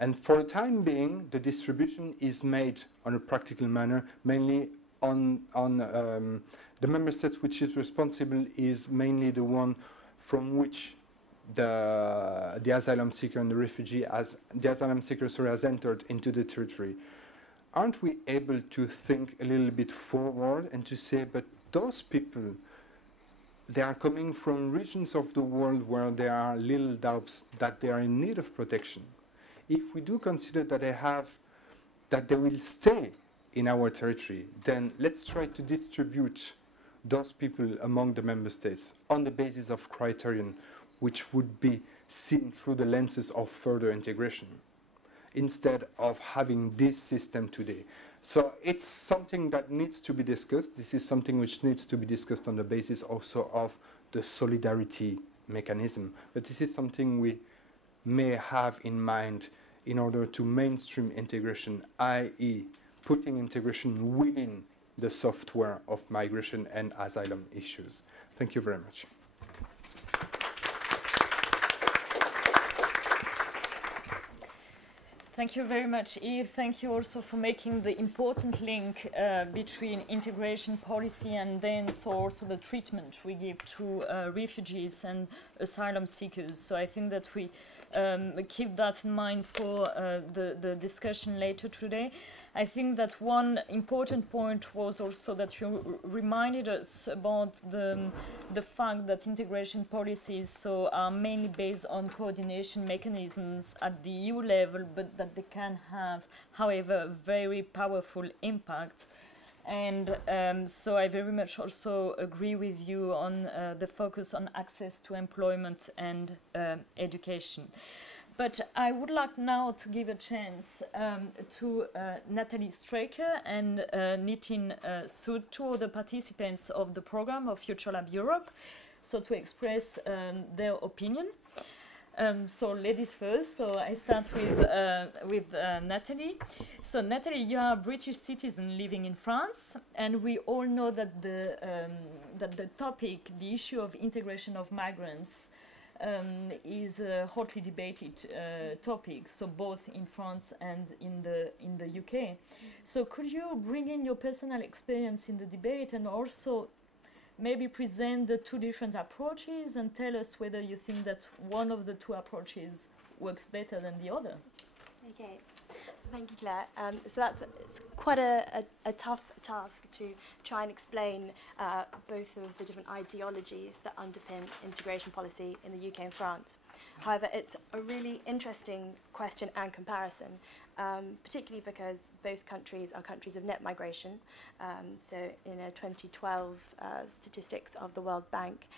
And for the time being, the distribution is made on a practical manner, mainly on the member states which is responsible is mainly the one from which the asylum seeker and the refugee has entered into the territory. Aren't we able to think a little bit forward and to say, but those people, they are coming from regions of the world where there are little doubts that they are in need of protection. If we do consider that they will stay in our territory, then let's try to distribute those people among the member states on the basis of criterion which would be seen through the lenses of further integration, instead of having this system today. So it's something that needs to be discussed. This is something which needs to be discussed on the basis also of the solidarity mechanism. But this is something we may have in mind in order to mainstream integration, i.e. putting integration within the software of migration and asylum issues. Thank you very much. Thank you very much, Yves. Thank you also for making the important link between integration policy and then also the treatment we give to refugees and asylum seekers. So I think that we keep that in mind for the discussion later today. I think that one important point was also that you reminded us about the fact that integration policies are mainly based on coordination mechanisms at the EU level, but that they can have, however, a very powerful impact And so I very much also agree with you on the focus on access to employment and education. But I would like now to give a chance to Nathalie Straker and Nitin Sood, two of the participants of the program of FutureLab Europe, so to express their opinion. So ladies first, so I start with Nathalie. So Nathalie, you are a British citizen living in France, and we all know that the topic, the issue of integration of migrants, is a hotly debated topic, so both in France and in the UK. So could you bring in your personal experience in the debate and also maybe present the two different approaches and tell us whether you think that one of the two approaches works better than the other? Okay. Thank you, Claire. So it's quite a tough task to try and explain both of the different ideologies that underpin integration policy in the UK and France. However, it's a really interesting question and comparison, particularly because both countries are countries of net migration. So in a 2012 statistics of the World Bank,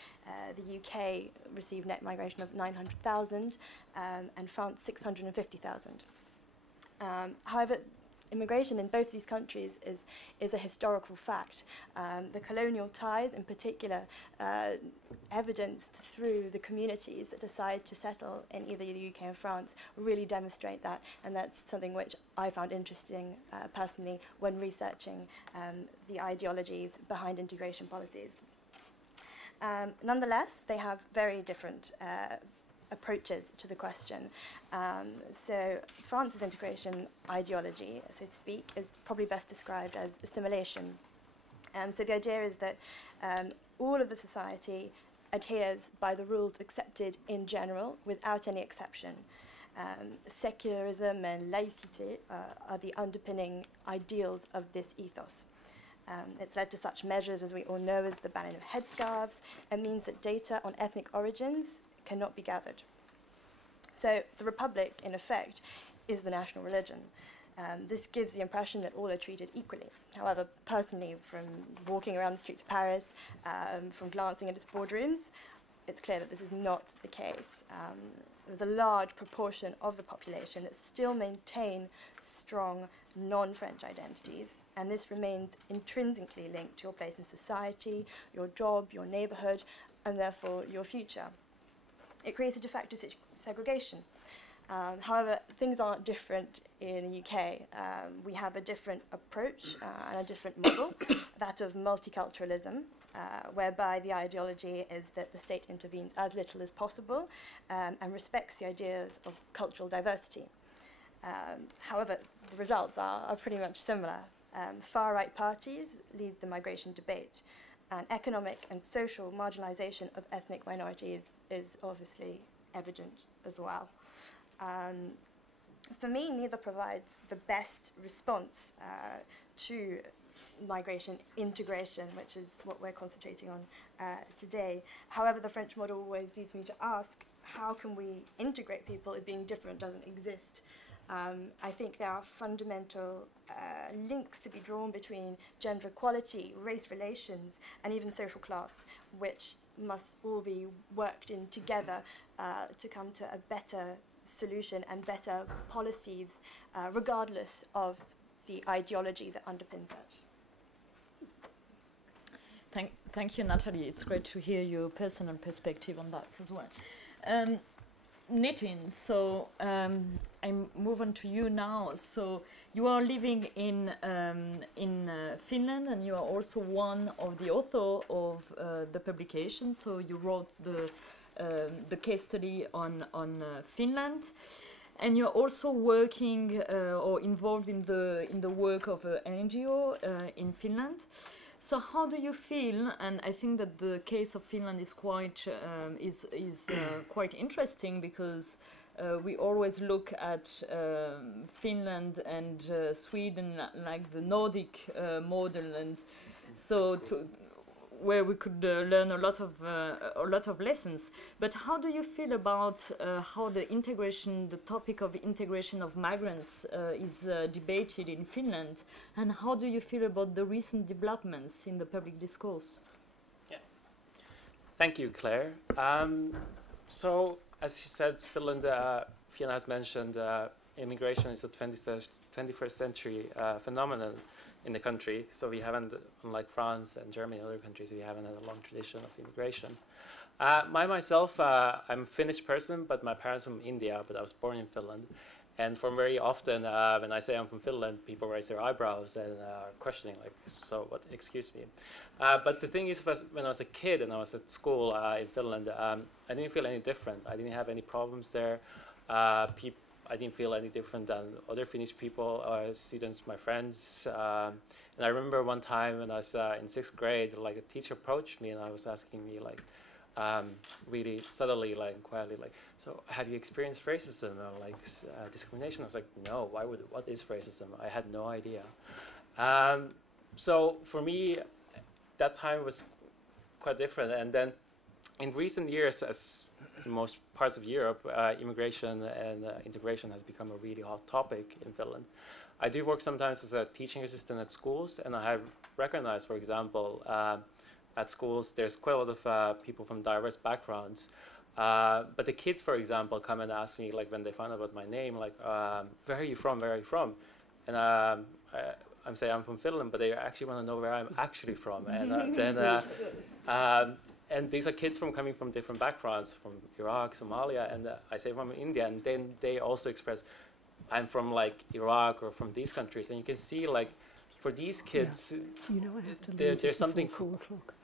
the UK received net migration of 900,000 and France 650,000. However, immigration in both these countries is a historical fact. The colonial ties, in particular, evidenced through the communities that decide to settle in either the UK or France, really demonstrate that, and that's something which I found interesting personally when researching the ideologies behind integration policies. Nonetheless, they have very different approaches to the question. So France's integration ideology, so to speak, is probably best described as assimilation. So the idea is that all of the society adheres by the rules accepted in general without any exception. Secularism and laïcité are the underpinning ideals of this ethos. It's led to such measures, as we all know, as the banning of headscarves, and means that data on ethnic origins cannot be gathered. So the Republic, in effect, is the national religion. This gives the impression that all are treated equally. However, personally, from walking around the streets of Paris, from glancing at its boardrooms, it's clear that this is not the case. There's a large proportion of the population that still maintain strong non-French identities, and this remains intrinsically linked to your place in society, your job, your neighbourhood, and therefore your future. It creates a de facto segregation. However, things aren't different in the UK. We have a different approach and a different model, that of multiculturalism, whereby the ideology is that the state intervenes as little as possible and respects the ideas of cultural diversity. However, the results are pretty much similar. Far-right parties lead the migration debate, and economic and social marginalisation of ethnic minorities is obviously evident as well. For me, neither provides the best response to migration integration, which is what we're concentrating on today. However, the French model always leads me to ask, how can we integrate people if being different doesn't exist? I think there are fundamental links to be drawn between gender equality, race relations, and even social class, which must all be worked in together to come to a better solution and better policies, regardless of the ideology that underpins it. Thank you, Nathalie. It's great to hear your personal perspective on that as well. Nitin, so I move on to you now. So you are living in Finland, and you are also one of the authors of the publication. So you wrote the case study on Finland, and you're also working or involved in the work of an NGO in Finland. So how do you feel? And I think that the case of Finland is quite quite interesting, because we always look at Finland and Sweden like the Nordic model, and so where we could learn a lot of lessons. But how do you feel about how the topic of integration of migrants is debated in Finland, and how do you feel about the recent developments in the public discourse? Yeah. Thank you, Claire. So, as you said, Finland, Fiona has mentioned, immigration is a 21st century phenomenon in the country. So we haven't, unlike France and Germany and other countries, we haven't had a long tradition of immigration. Myself, I'm a Finnish person, but my parents are from India, but I was born in Finland. And for very often, when I say I'm from Finland, people raise their eyebrows and are questioning, like, so what, excuse me. But the thing is, when I was a kid and I was at school in Finland, I didn't feel any different. I didn't have any problems there. I didn't feel any different than other Finnish people, students, my friends. And I remember one time when I was in 6th grade, like a teacher approached me and I was asking me, like, really subtly, like quietly, like, so have you experienced racism or like discrimination? I was like, no, what is racism? I had no idea. So for me, that time was quite different. And then in recent years, as in most parts of Europe, immigration and integration has become a really hot topic in Finland. I do work sometimes as a teaching assistant at schools, and I have recognized, for example, at schools, there's quite a lot of people from diverse backgrounds. But the kids, for example, come and ask me, like, when they find out about my name, like, where are you from? Where are you from? And I'm saying I'm from Finland, but they actually want to know where I'm actually from. And and these are kids coming from different backgrounds, from Iraq, Somalia, and I say from India, and then they also express, I'm from like Iraq or from these countries, and you can see, like, for these kids, there's something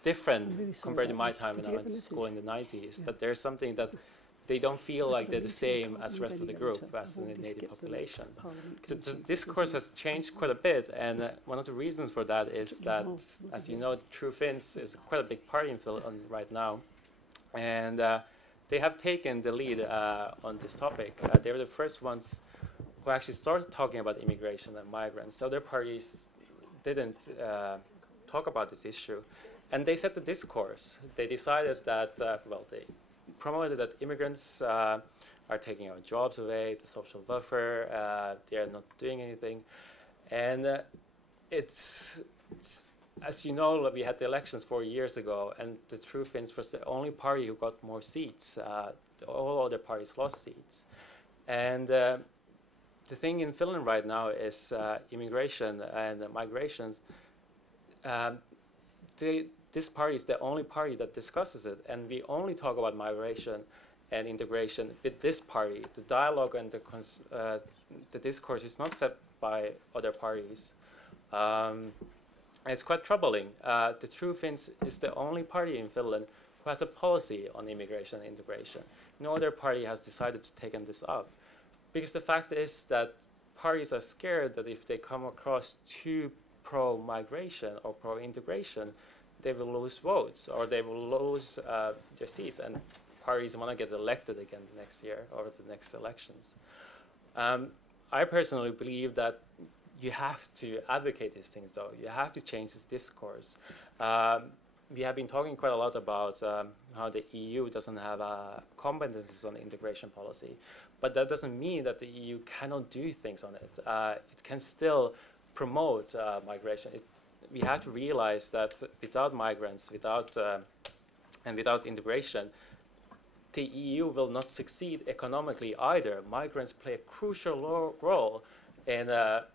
different compared to my time when I went to school in the 90s, that there's something that they don't feel like they're the same as the rest of the group, as the native population. So the discourse has changed quite a bit, and one of the reasons for that is that, as you know, the True Finns is quite a big party in Finland right now, and they have taken the lead on this topic. They were the first ones who actually started talking about immigration and migrants. Other parties didn't talk about this issue, and they set the discourse. They decided that, they promoted that immigrants are taking our jobs away, the social welfare, they are not doing anything. And it's, as you know, we had the elections 4 years ago, and the True Finns was the only party who got more seats. All other parties lost seats. And the thing in Finland right now is immigration and migrations. This party is the only party that discusses it, and we only talk about migration and integration with this party. The dialogue and the discourse is not set by other parties. It's quite troubling. The True Finns is the only party in Finland who has a policy on immigration and integration. No other party has decided to take this up. Because the fact is that parties are scared that if they come across too pro-migration or pro-integration, they will lose votes or they will lose their seats, and parties want to get elected again next year or the next elections. I personally believe that you have to advocate these things, though. You have to change this discourse. We have been talking quite a lot about how the EU doesn't have competencies on integration policy, but that doesn't mean that the EU cannot do things on it. It can still promote migration. We have to realize that without migrants, without integration, the EU will not succeed economically either. Migrants play a crucial role in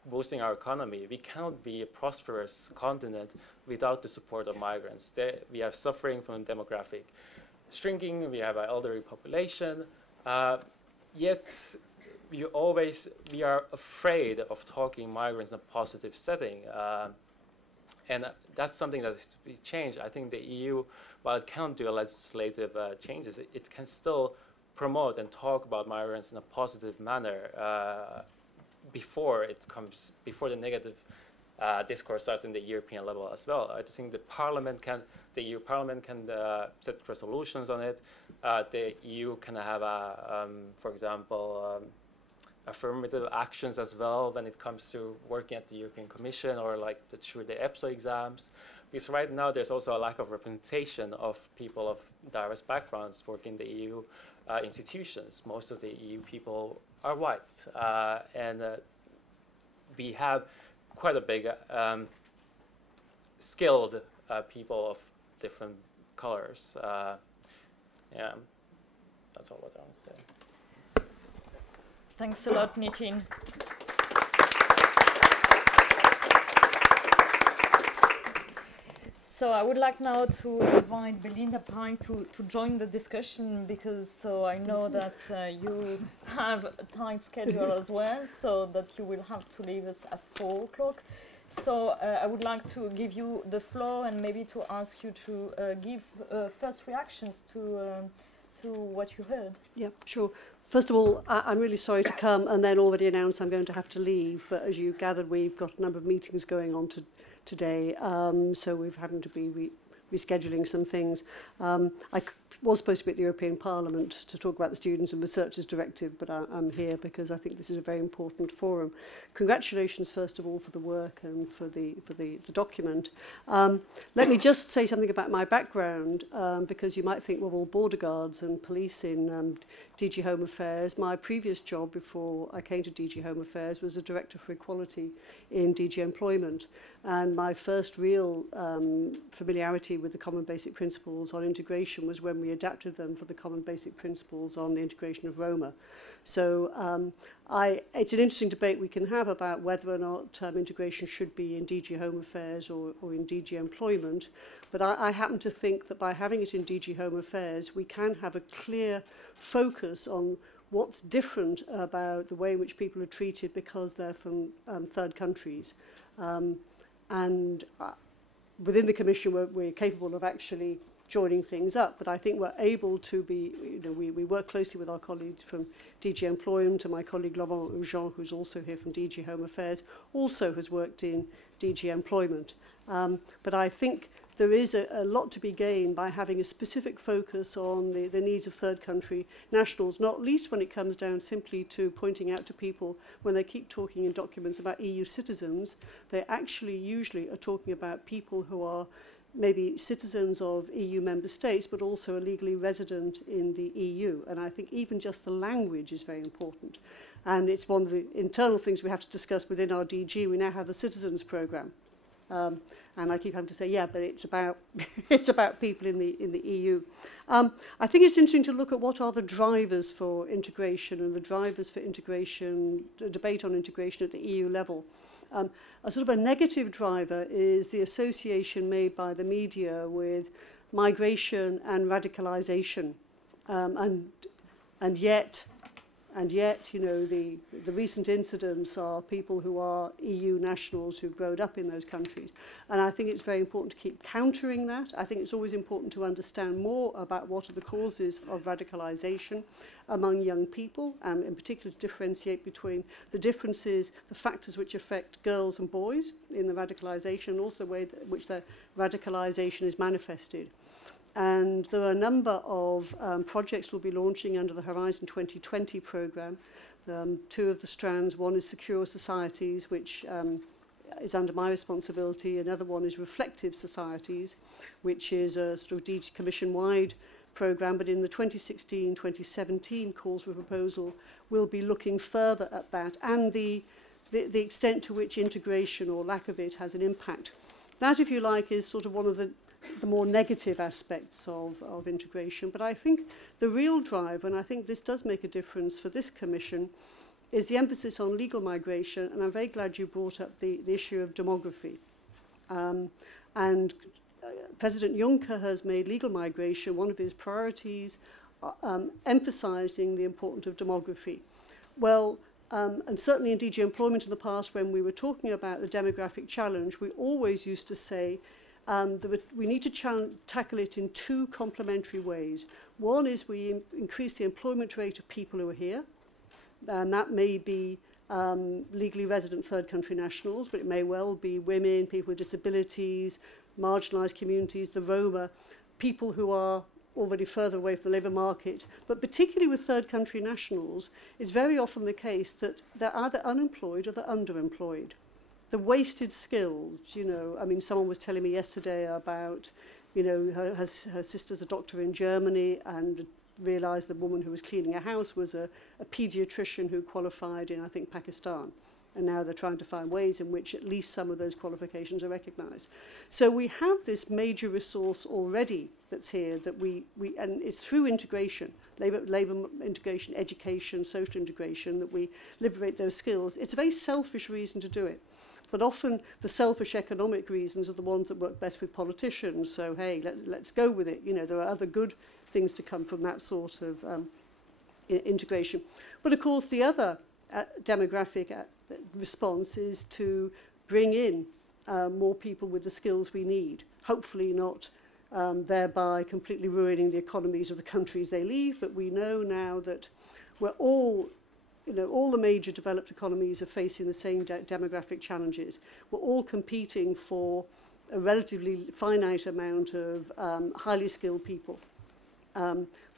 boosting our economy. We cannot be a prosperous continent without the support of migrants. We are suffering from demographic shrinking. We have an elderly population. Yet we are afraid of talking migrants in a positive setting. And that's something that has to be changed. I think the EU, while it cannot do legislative changes, it can still promote and talk about migrants in a positive manner before the negative discourse starts in the European level as well. I think the EU Parliament can set resolutions on it. The EU can have, for example, affirmative actions as well when it comes to working at the European Commission or like through the EPSO exams. because right now there's also a lack of representation of people of diverse backgrounds working in the EU institutions. Most of the EU people are white, and we have quite a big skilled people of different colors. Yeah, that's all what I want to say. Thanks a lot, Nitin. So I would like now to invite Belinda Pine to join the discussion, because so I know that you have a tight schedule as well, so that you will have to leave us at 4 o'clock. So I would like to give you the floor and maybe to ask you to give first reactions to what you heard. Yeah, sure. First of all, I'm really sorry to come and then already announce I'm going to have to leave, but as you gathered, we've got a number of meetings going on today, so we're having to be rescheduling some things. I was supposed to be at the European Parliament to talk about the Students and Researchers Directive, but I'm here because I think this is a very important forum. Congratulations, first of all, for the work and for the document. Let me just say something about my background, because you might think we're all border guards and police in DG Home Affairs. My previous job before I came to DG Home Affairs was a Director for Equality in DG Employment. And my first real familiarity with the Common Basic Principles on integration was when we adapted them for the Common Basic Principles on the integration of Roma. So it's an interesting debate we can have about whether or not integration should be in DG Home Affairs or in DG Employment. But I happen to think that by having it in DG Home Affairs, we can have a clear focus on what's different about the way in which people are treated because they're from third countries. And within the Commission, we're capable of actually joining things up, but I think we're able to be, we work closely with our colleagues from DG Employment, and my colleague Laurent Aujean, who's also here from DG Home Affairs, also has worked in DG Employment. But I think there is a lot to be gained by having a specific focus on the needs of third country nationals, not least when it comes down simply to pointing out to people when they keep talking in documents about EU citizens, they actually usually are talking about people who are maybe citizens of EU member states, but also are legally resident in the EU. And I think even just the language is very important. And it's one of the internal things we have to discuss within our DG. We now have the Citizens Programme. And I keep having to say, yeah, but it's about it's about people in the EU. I think it's interesting to look at what are the drivers for integration and the drivers for integration, the debate on integration at the EU level. A sort of a negative driver is the association made by the media with migration and radicalisation, and yet, the recent incidents are people who are EU nationals who've grown up in those countries. And I think it's very important to keep countering that. I think it's always important to understand more about what are the causes of radicalisation among young people, and in particular to differentiate between the differences, the factors which affect girls and boys in the radicalisation, and also the way in which the radicalisation is manifested. And there are a number of projects we'll be launching under the Horizon 2020 programme. Two of the strands, one is Secure Societies, which is under my responsibility. Another one is Reflective Societies, which is a sort of DG Commission-wide programme, but in the 2016-2017 calls for proposal, we'll be looking further at that and the extent to which integration or lack of it has an impact. That, if you like, is sort of one of the more negative aspects of integration. But I think the real drive, and I think this does make a difference for this Commission, is the emphasis on legal migration, and I'm very glad you brought up the issue of demography. President Juncker has made legal migration one of his priorities, emphasising the importance of demography. Well, and certainly in DG Employment in the past, when we were talking about the demographic challenge, we always used to say we need to tackle it in two complementary ways. One is we increase the employment rate of people who are here, and that may be legally resident third country nationals, but it may well be women, people with disabilities, marginalised communities, the Roma, people who are already further away from the labour market. But particularly with third country nationals, it's very often the case that they're either unemployed or they're underemployed. the wasted skills, you know. I mean, someone was telling me yesterday about, you know, her sister's a doctor in Germany and realised the woman who was cleaning a house was a paediatrician who qualified in, I think, Pakistan. And now they're trying to find ways in which at least some of those qualifications are recognised. So we have this major resource already that's here that and it's through integration, labour integration, education, social integration, that we liberate those skills. It's a very selfish reason to do it. But often the selfish economic reasons are the ones that work best with politicians. So, hey, let's go with it. You know, there are other good things to come from that sort of integration. But of course, the other demographic response is to bring in more people with the skills we need, hopefully not thereby completely ruining the economies of the countries they leave. But we know now that we're all, you know, all the major developed economies are facing the same demographic challenges. We're all competing for a relatively finite amount of highly skilled people.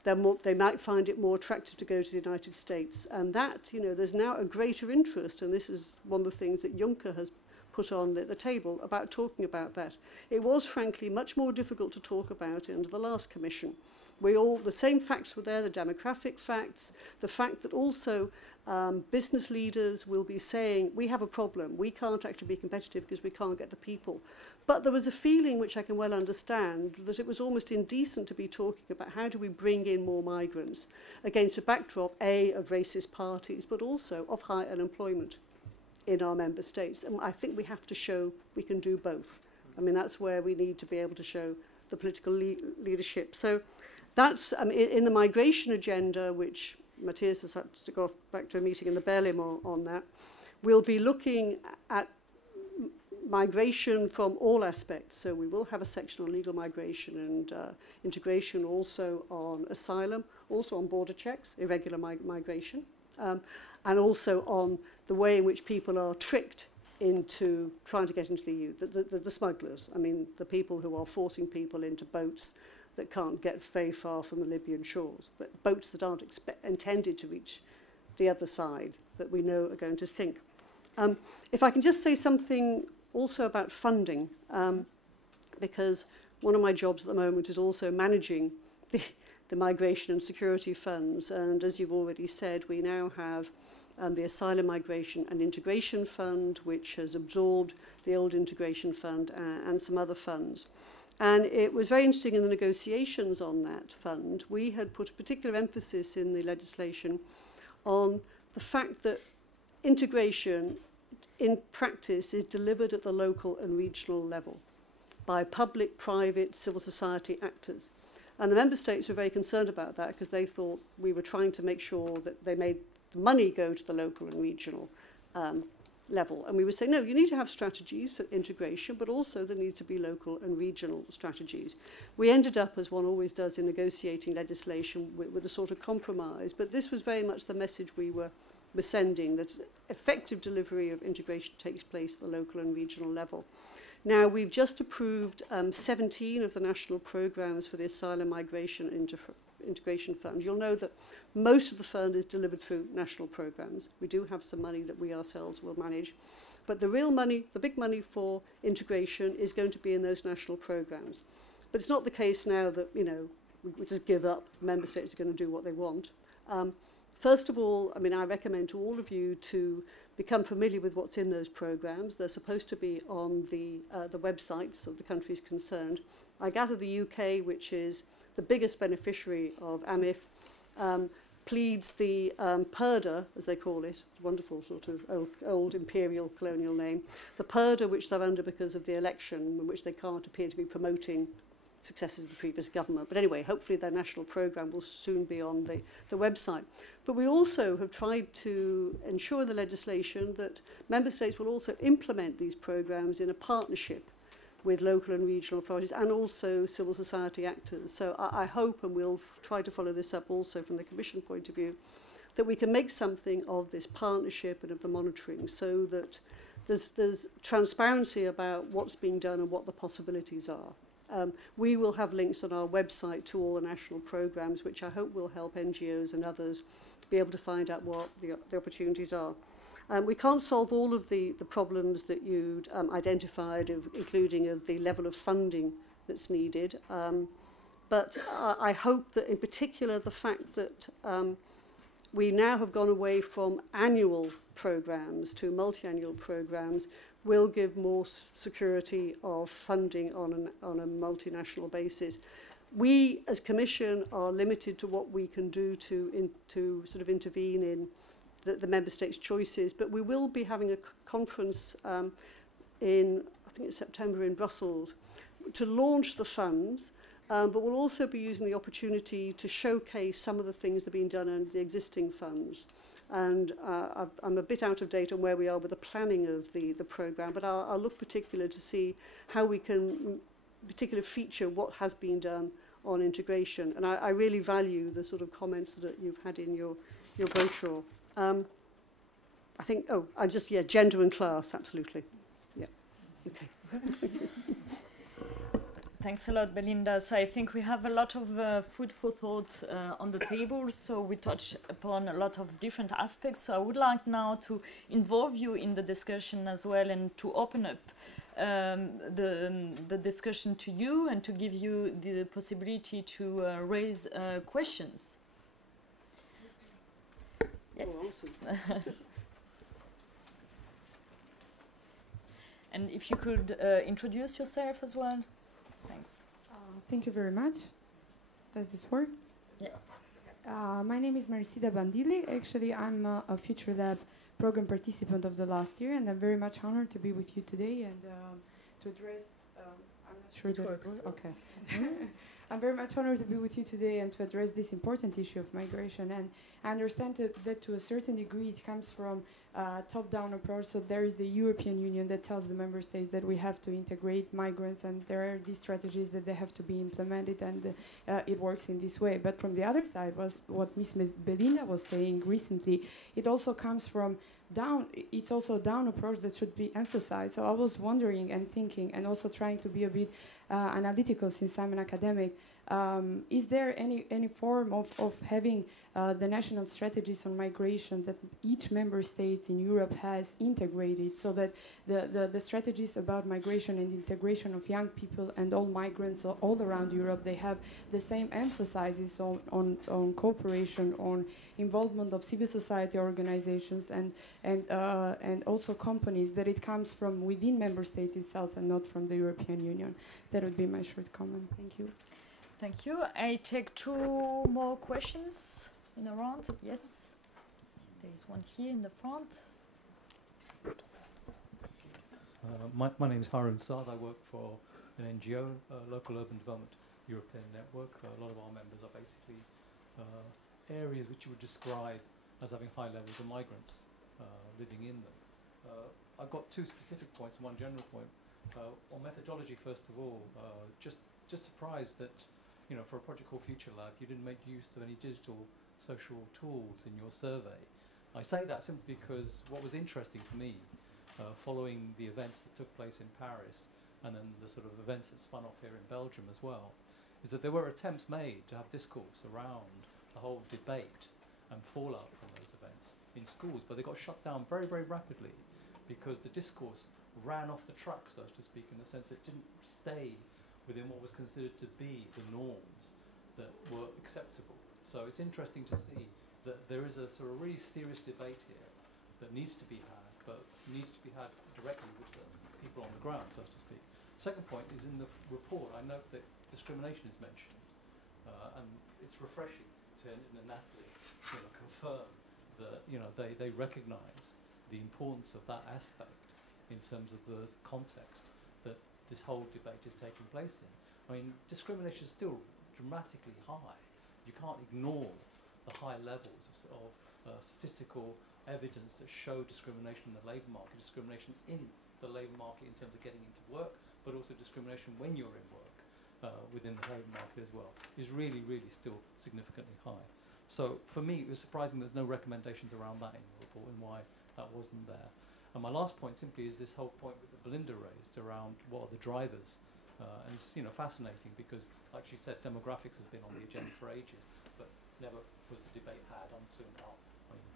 They might find it more attractive to go to the United States. And that, you know, there's now a greater interest, and this is one of the things that Juncker has put on the table about talking about that. It was, frankly, much more difficult to talk about under the last Commission. The same facts were there, the demographic facts, the fact that also business leaders will be saying, we have a problem, we can't actually be competitive because we can't get the people. But there was a feeling, which I can well understand, that it was almost indecent to be talking about how do we bring in more migrants against a backdrop, A, of racist parties, but also of high unemployment in our member states. And I think we have to show we can do both. I mean, that's where we need to be able to show the political leadership. So that's in the migration agenda, which Matthias has had to go back to a meeting in the Berlin on that, we'll be looking at migration from all aspects. So we will have a section on legal migration and integration, also on asylum, also on border checks, irregular migration, and also on the way in which people are tricked into trying to get into the EU, the smugglers. I mean, the people who are forcing people into boats that can't get very far from the Libyan shores, but boats that aren't intended to reach the other side that we know are going to sink. If I can just say something also about funding, because one of my jobs at the moment is also managing the migration and security funds, and as you've already said, we now have the Asylum, Migration and Integration Fund, which has absorbed the old Integration Fund and some other funds. And it was very interesting in the negotiations on that fund. We had put a particular emphasis in the legislation on the fact that integration in practice is delivered at the local and regional level by public, private, civil society actors. And the member states were very concerned about that because they thought we were trying to make sure that they made the money go to the local and regional level. And we would say, no, you need to have strategies for integration, but also there need to be local and regional strategies. We ended up, as one always does in negotiating legislation, with a sort of compromise. But this was very much the message we were sending, that effective delivery of integration takes place at the local and regional level. Now, we've just approved 17 of the national programmes for the Asylum, Migration and Integration Fund. You'll know that most of the fund is delivered through national programmes. We do have some money that we ourselves will manage. But the real money, the big money for integration is going to be in those national programmes. But it's not the case now that, you know, we just give up. Member states are going to do what they want. First of all, I mean, I recommend to all of you to become familiar with what's in those programmes. They're supposed to be on the websites of the countries concerned. I gather the UK, which is the biggest beneficiary of AMIF, pleads the PERDA, as they call it, wonderful sort of old imperial colonial name, the PERDA, which they're under because of the election, in which they can't appear to be promoting successes of the previous government. But anyway, hopefully their national programme will soon be on the website. But we also have tried to ensure in the legislation that member states will also implement these programmes in a partnership with local and regional authorities and also civil society actors. So I hope, and we'll try to follow this up also from the Commission point of view, that we can make something of this partnership and of the monitoring so that there's transparency about what's being done and what the possibilities are. We will have links on our website to all the national programmes, which I hope will help NGOs and others be able to find out what the opportunities are. We can't solve all of the problems that you'd identified, including the level of funding that's needed. But I hope that in particular the fact that we now have gone away from annual programs to multi-annual programs will give more security of funding on a multinational basis. We as Commission are limited to what we can do to sort of intervene in the member states' choices, but we will be having a conference in, I think it's September, in Brussels to launch the funds, but we'll also be using the opportunity to showcase some of the things that have been done under the existing funds. And I'm a bit out of date on where we are with the planning of the programme, but I'll look particular to see how we can particularly feature what has been done on integration. And I really value the sort of comments that you've had in your brochure. I think, gender and class, absolutely. Yeah, okay. Thanks a lot, Belinda. So I think we have a lot of food for thought on the table. So we touched upon a lot of different aspects. So I would like now to involve you in the discussion as well and to open up the discussion to you and to give you the possibility to raise questions. Yes. Oh, awesome. And if you could introduce yourself as well. Thanks. Thank you very much. Does this work? Yeah. My name is Maricida Bandili. Actually, I'm a FutureLab program participant of the last year, and I'm very much honored to be with you today and to address. I'm not sure that it works. Okay. I'm very much honored to be with you today and to address this important issue of migration. And I understand that to a certain degree it comes from a top-down approach. So there is the European Union that tells the member states that we have to integrate migrants, and there are these strategies that they have to be implemented, and it works in this way. But from the other side was what Ms. Belinda was saying recently. It also comes from down. It's also a down approach that should be emphasized. So I was wondering and thinking and also trying to be a bit analytical since I'm an academic. Is there any form of having the national strategies on migration that each member state in Europe has integrated, so that the strategies about migration and integration of young people and all migrants all around Europe, they have the same emphasis on cooperation, on involvement of civil society organizations and also companies, that it comes from within member states itself and not from the European Union? That would be my short comment. Thank you. Thank you. I take two more questions in a round. Yes. There is one here in the front. My name is Harun Saad. I work for an NGO, Local Urban Development European Network. A lot of our members are basically areas which you would describe as having high levels of migrants living in them. I've got two specific points and one general point. On methodology, first of all, just surprised that, you know, for a project called FutureLab, you didn't make use of any digital social tools in your survey. I say that simply because what was interesting for me, following the events that took place in Paris and then the sort of events that spun off here in Belgium as well, is that there were attempts made to have discourse around the whole debate and fallout from those events in schools, but they got shut down very, very rapidly because the discourse ran off the track, so to speak, in the sense it didn't stay within what was considered to be the norms that were acceptable. So it's interesting to see that there is a sort of really serious debate here that needs to be had, but needs to be had directly with the people on the ground, so to speak. Second point is in the report, I note that discrimination is mentioned, and it's refreshing to Natalie confirm that they recognise the importance of that aspect in terms of the context that this whole debate is taking place in. I mean, discrimination is still dramatically high. You can't ignore the high levels of statistical evidence that show discrimination in the labour market, discrimination in the labour market in terms of getting into work, but also discrimination when you're in work within the labour market as well, is really, really still significantly high. So for me, it was surprising there's no recommendations around that in the report and why that wasn't there. And my last point simply is this whole point that Belinda raised around what are the drivers. And it's fascinating because, like she said, demographics has been on the agenda for ages, but never was the debate had until now. I mean,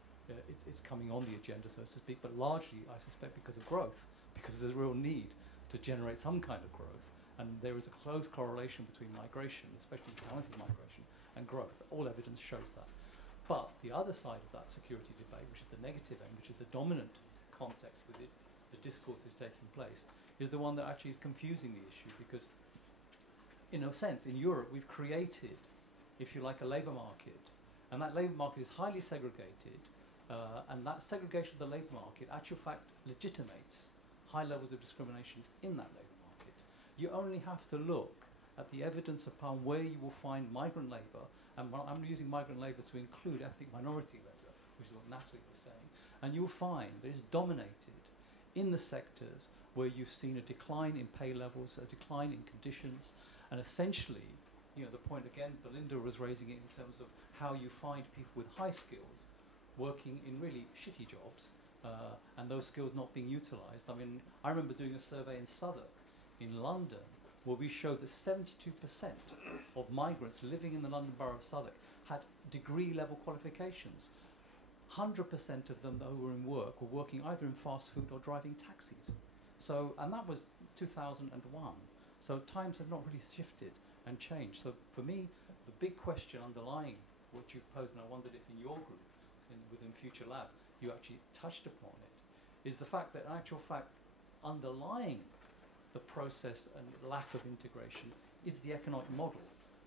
it's coming on the agenda, so to speak, but largely, I suspect, because of growth, because there's a real need to generate some kind of growth. And there is a close correlation between migration, especially talented migration, and growth. All evidence shows that. But the other side of that security debate, which is the negative end, which is the dominant context with it, the discourse is taking place, is the one that actually is confusing the issue, because in a sense, in Europe, we've created, if you like, a labour market, and that labour market is highly segregated, and that segregation of the labour market, actual fact, legitimates high levels of discrimination in that labour market. You only have to look at the evidence upon where you will find migrant labour, and I'm using migrant labour to include ethnic minority labour, which is what Natalie was saying, and you'll find that it's dominated in the sectors where you've seen a decline in pay levels, a decline in conditions, and essentially, you know, the point again, Belinda was raising it in terms of how you find people with high skills working in really shitty jobs, and those skills not being utilised. I mean, I remember doing a survey in Southwark, in London, where we showed that 72% of migrants living in the London Borough of Southwark had degree-level qualifications. 100% of them who were in work were working either in fast food or driving taxis. So, and that was 2001. So times have not really shifted and changed. So for me, the big question underlying what you've posed, and I wondered if in your group, within FutureLab, you actually touched upon it, is the fact that in actual fact, underlying the process and lack of integration is the economic model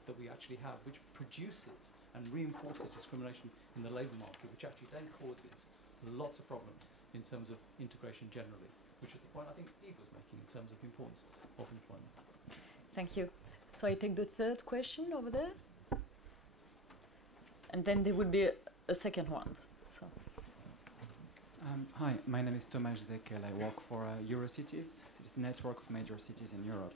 that we actually have, which produces and reinforces discrimination in the labour market, which actually then causes lots of problems in terms of integration generally, which is the point I think Eve was making in terms of the importance of employment. Thank you. So I take the third question over there, and then there will be a second one. So. Hi, my name is Tomasz Zekel. I work for Eurocities, it's a network of major cities in Europe.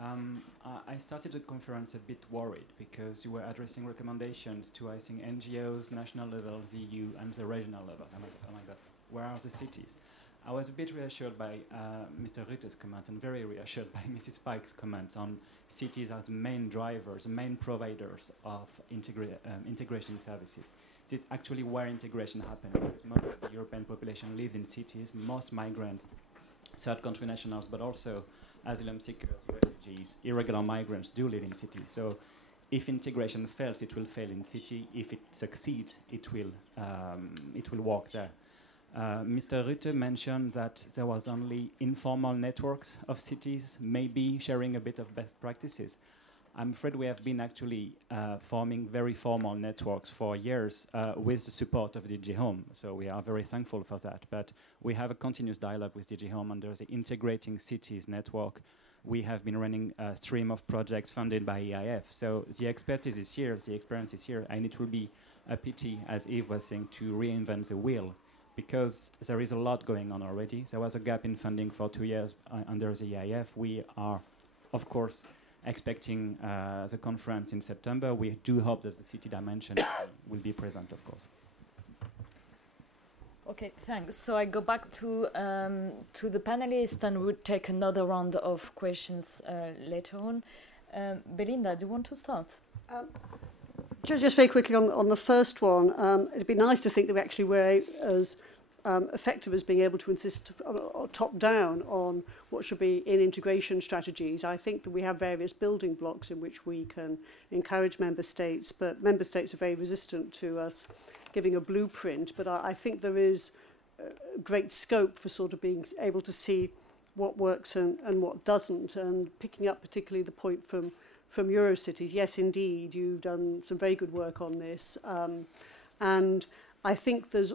I started the conference a bit worried because you were addressing recommendations to, I think, NGOs, national level, the EU, and the regional level. And I said, oh my God, where are the cities? I was a bit reassured by Mr. Rutte's comment and very reassured by Mrs. Pike's comment on cities as main drivers, main providers of integration services. It's actually where integration happens. Most of the European population lives in cities. Most migrants, third country nationals, but also asylum seekers, refugees, irregular migrants do live in cities. So if integration fails, it will fail in city. If it succeeds, it will work there. Mr. Rutte mentioned that there was only informal networks of cities, maybe sharing a bit of best practices. I'm afraid we have been actually forming very formal networks for years with the support of DG Home. So we are very thankful for that. But we have a continuous dialogue with DG Home under the Integrating Cities network. We have been running a stream of projects funded by EIF. So the expertise is here, the experience is here, and it will be a pity, as Eve was saying, to reinvent the wheel, because there is a lot going on already. There was a gap in funding for 2 years under the EIF. We are, of course, expecting the conference in September. We do hope that the city dimension will be present, of course. Okay, thanks. So I go back to the panelists and we'll take another round of questions later on. Belinda, do you want to start? Just very quickly on the first one, it'd be nice to think that we actually were as effective as being able to insist top-down on what should be in integration strategies. I think that we have various building blocks in which we can encourage member states, but member states are very resistant to us giving a blueprint. But I think there is great scope for sort of being able to see what works and what doesn't, and picking up particularly the point from Eurocities. Yes, indeed, you've done some very good work on this, and I think there's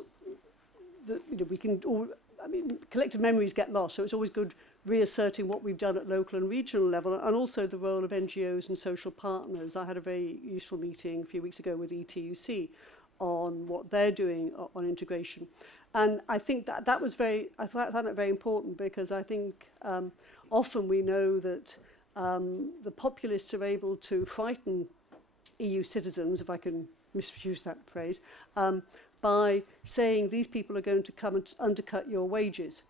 we can all, I mean, collective memories get lost, so it's always good reasserting what we've done at local and regional level, and also the role of NGOs and social partners. I had a very useful meeting a few weeks ago with ETUC on what they're doing on integration, and I think that was I found that very important, because I think often we know that the populists are able to frighten EU citizens, if I can misuse that phrase, by saying these people are going to come and undercut your wages.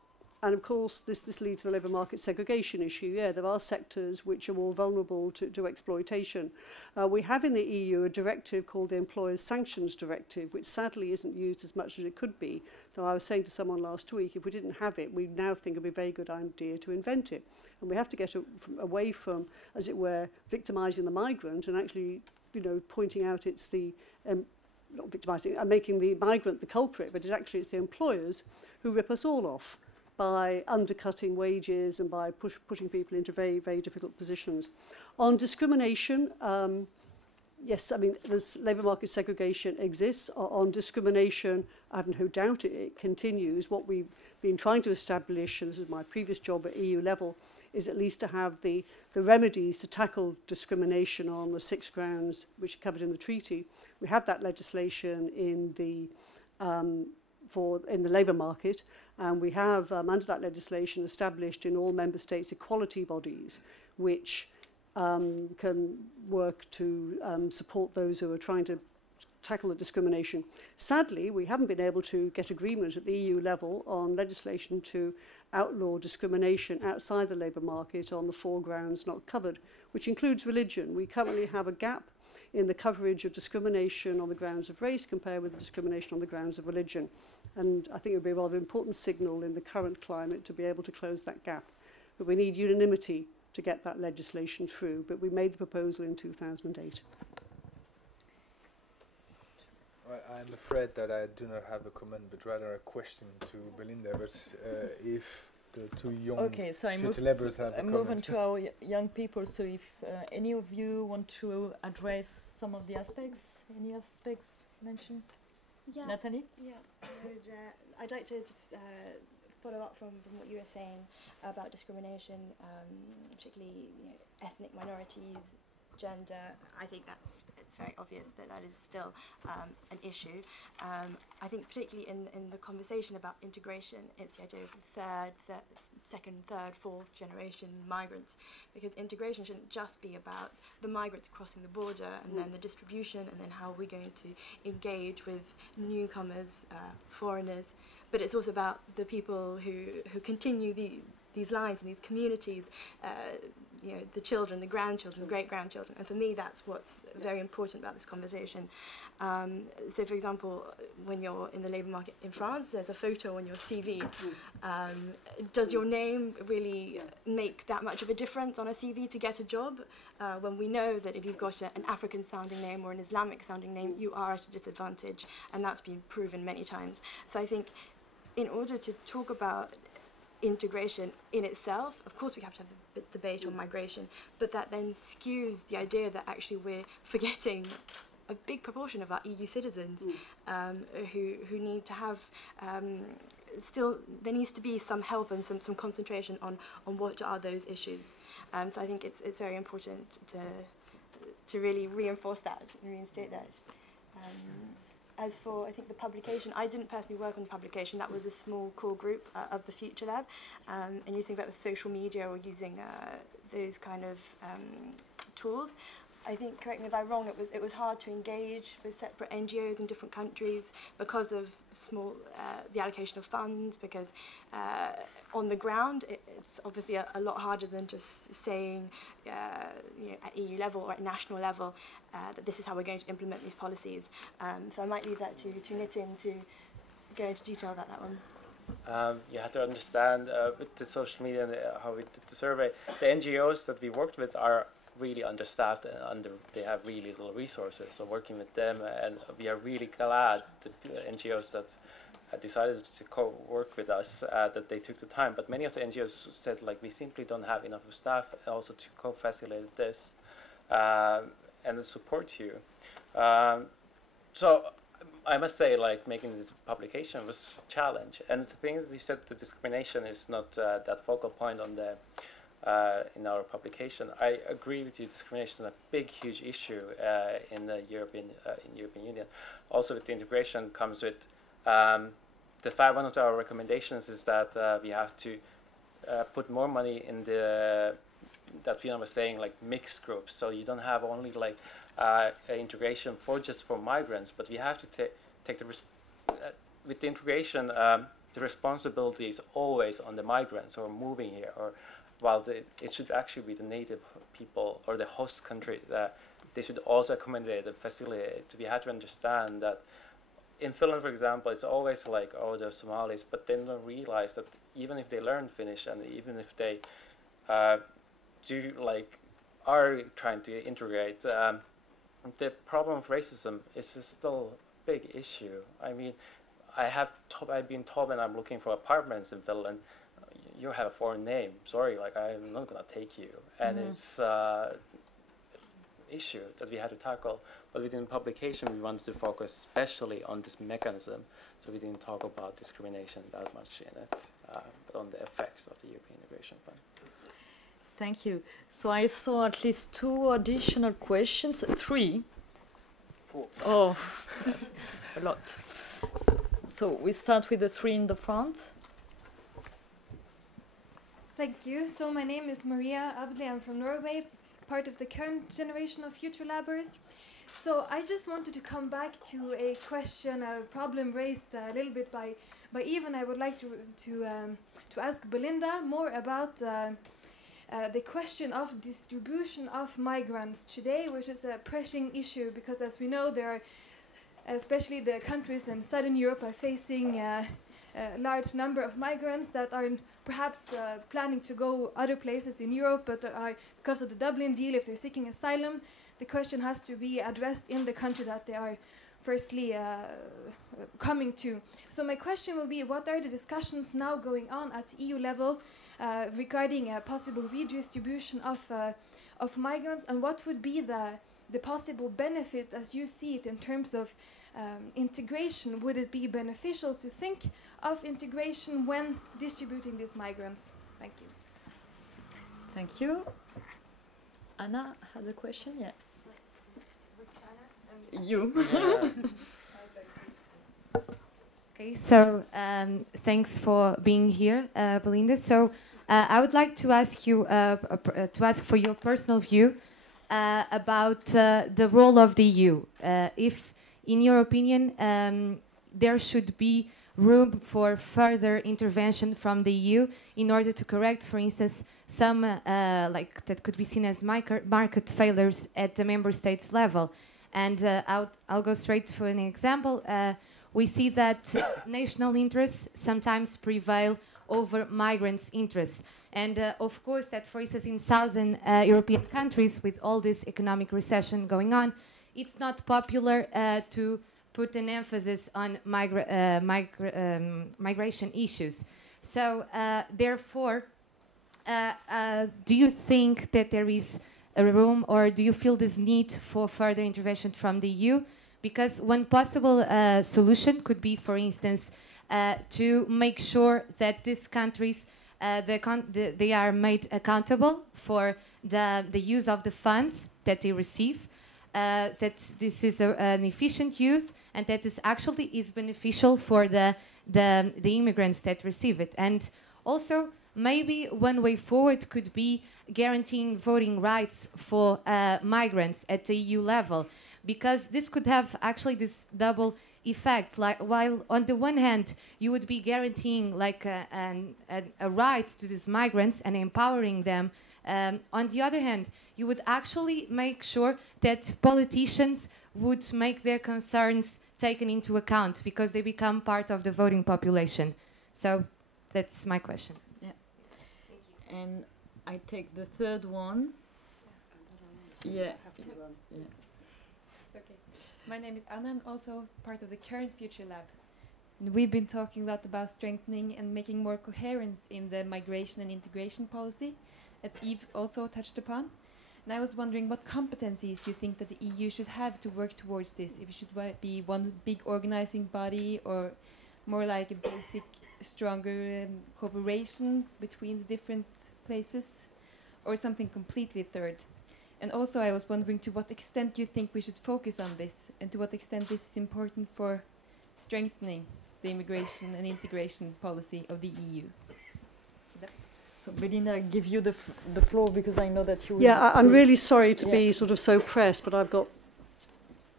And of course, this leads to the labour market segregation issue. Yeah, there are sectors which are more vulnerable to exploitation. We have in the EU a directive called the Employers' Sanctions Directive, which sadly isn't used as much as it could be. So I was saying to someone last week, if we didn't have it, we now think it would be a very good idea to invent it. And we have to get away from, as it were, victimising the migrant and actually, you know, pointing out it's the, not victimising, making the migrant the culprit, but it's the employers who rip us all off by undercutting wages and by pushing people into very, very difficult positions. On discrimination, yes, I mean, there's labour market segregation exists. On discrimination, I have no doubt it continues. What we've been trying to establish, and this is my previous job at EU level, is at least to have the remedies to tackle discrimination on the 6 grounds which are covered in the treaty. We have that legislation in the labour market, and we have, under that legislation, established in all member states equality bodies which can work to support those who are trying to tackle the discrimination. Sadly, we haven't been able to get agreement at the EU level on legislation to outlaw discrimination outside the labour market on the 4 grounds not covered, which includes religion. We currently have a gap in the coverage of discrimination on the grounds of race compared with the discrimination on the grounds of religion. And I think it would be a rather important signal in the current climate to be able to close that gap. But we need unanimity to get that legislation through. But we made the proposal in 2008. Well, I'm afraid that I do not have a comment, but rather a question to Belinda. But if the 2 young FutureLabers have a comment. Move on to our young people. So if any of you want to address some of the aspects, any aspects mentioned? Yeah. Natalie? Yeah, I'd like to just follow up from what you were saying about discrimination, particularly ethnic minorities, gender. I think it's very obvious that is still an issue. I think particularly in the conversation about integration, it's the idea of second, third, fourth generation migrants, because integration shouldn't just be about the migrants crossing the border and then the distribution and then how we're going to engage with newcomers, foreigners, but it's also about the people who continue these lines and these communities, the children, the grandchildren, the great-grandchildren. And for me, that's what's very important about this conversation. So, for example, when you're in the labour market in France, there's a photo on your CV. Does your name really make that much of a difference on a CV to get a job? When we know that if you've got an African-sounding name or an Islamic-sounding name, you are at a disadvantage, and that's been proven many times. So I think in order to talk about integration in itself, of course we have to have a debate on migration, but that then skews the idea that actually we're forgetting a big proportion of our EU citizens who need to have still, there needs to be some help and some concentration on what are those issues. So I think it's very important to really reinforce that and reinstate that. As for, I think, the publication, I didn't personally work on the publication. That was a small core group of the FutureLab, and using that with social media or using those kind of tools. I think, correct me if I'm wrong, it was hard to engage with separate NGOs in different countries because of the allocation of funds, because on the ground it's obviously a lot harder than just saying at EU level or at national level that this is how we're going to implement these policies. So I might leave that to Nitin to go into detail about that one. You have to understand with the social media and how we did the survey, the NGOs that we worked with are really understaffed and they have really little resources. So working with them, and we are really glad the NGOs that decided to work with us, that they took the time. But many of the NGOs said, like, we simply don't have enough staff also to co-facilitate this and support you. So I must say, like, making this publication was a challenge. And the thing that we said, the discrimination is not that focal point on the in our publication. I agree with you. Discrimination is a big, huge issue in the European Union. Also, with the integration comes with the fact. One of our recommendations is that we have to put more money in the that Fiona was saying, like mixed groups. So you don't have only like integration just for migrants, but we have to take the with the integration. the responsibility is always on the migrants who are moving here, or while it should actually be the native people or the host country that they should also accommodate and facilitate. We have to understand that in Finland, for example, it's always like, oh, they're Somalis, but they don't realize that even if they learn Finnish and even if they are trying to integrate, the problem of racism is still a big issue. I mean, I've been told when I'm looking for apartments in Finland, you have a foreign name. Sorry, like I'm not gonna take you, and it's an issue that we had to tackle. But within the publication, we wanted to focus especially on this mechanism, so we didn't talk about discrimination that much in it, but on the effects of the European Integration Fund. Thank you. So I saw at least 2 additional questions, 3. 4. Oh, a lot. So we start with the 3 in the front. Thank you. So my name is Maria Abdli. I'm from Norway, part of the current generation of FutureLabbers. So I just wanted to come back to a question, a problem raised a little bit by Eve. I would like to ask Belinda more about the question of distribution of migrants today, which is a pressing issue because, as we know, there are, especially the countries in Southern Europe, are facing a large number of migrants that are perhaps planning to go other places in Europe, but are, because of the Dublin deal, if they're seeking asylum, the question has to be addressed in the country that they are firstly coming to. So my question will be, what are the discussions now going on at EU level regarding a possible redistribution of migrants, and what would be the possible benefit as you see it in terms of integration? Would it be beneficial to think of integration when distributing these migrants? Thank you. Thank you. Anna has a question, yeah. You. Okay, so thanks for being here, Belinda. So I would like to ask you to ask for your personal view about the role of the EU. If, in your opinion, there should be room for further intervention from the EU in order to correct, for instance, some like that could be seen as market failures at the member states level. And I'll go straight for an example. We see that national interests sometimes prevail over migrants' interests. And of course, that, for instance, in southern European countries, with all this economic recession going on, it's not popular to put an emphasis on migration issues. So therefore, do you think that there is a room, or do you feel this need for further intervention from the EU? Because one possible solution could be, for instance, to make sure that these countries they are made accountable for the use of the funds that they receive, that this is an efficient use, and that this actually is beneficial for the immigrants that receive it. And also, maybe one way forward could be guaranteeing voting rights for migrants at the EU level, because this could have actually this double effect. Like, while on the one hand you would be guaranteeing like a right to these migrants and empowering them, on the other hand you would actually make sure that politicians would make their concerns taken into account because they become part of the voting population. So that's my question. Yeah. And I take the third one. Yeah. Yeah. Okay. My name is Anna, and also part of the current FutureLab. And we've been talking a lot about strengthening and making more coherence in the migration and integration policy that Eve also touched upon. And I was wondering, what competencies do you think that the EU should have to work towards this? If it should be one big organizing body, or more like a basic, stronger cooperation between the different places, or something completely third? And also I was wondering, to what extent do you think we should focus on this, and to what extent this is important for strengthening the immigration and integration policy of the EU? So Belinda, I give you the floor, because I know that you will. Yeah, I'm really sorry to be sort of so pressed, but I've got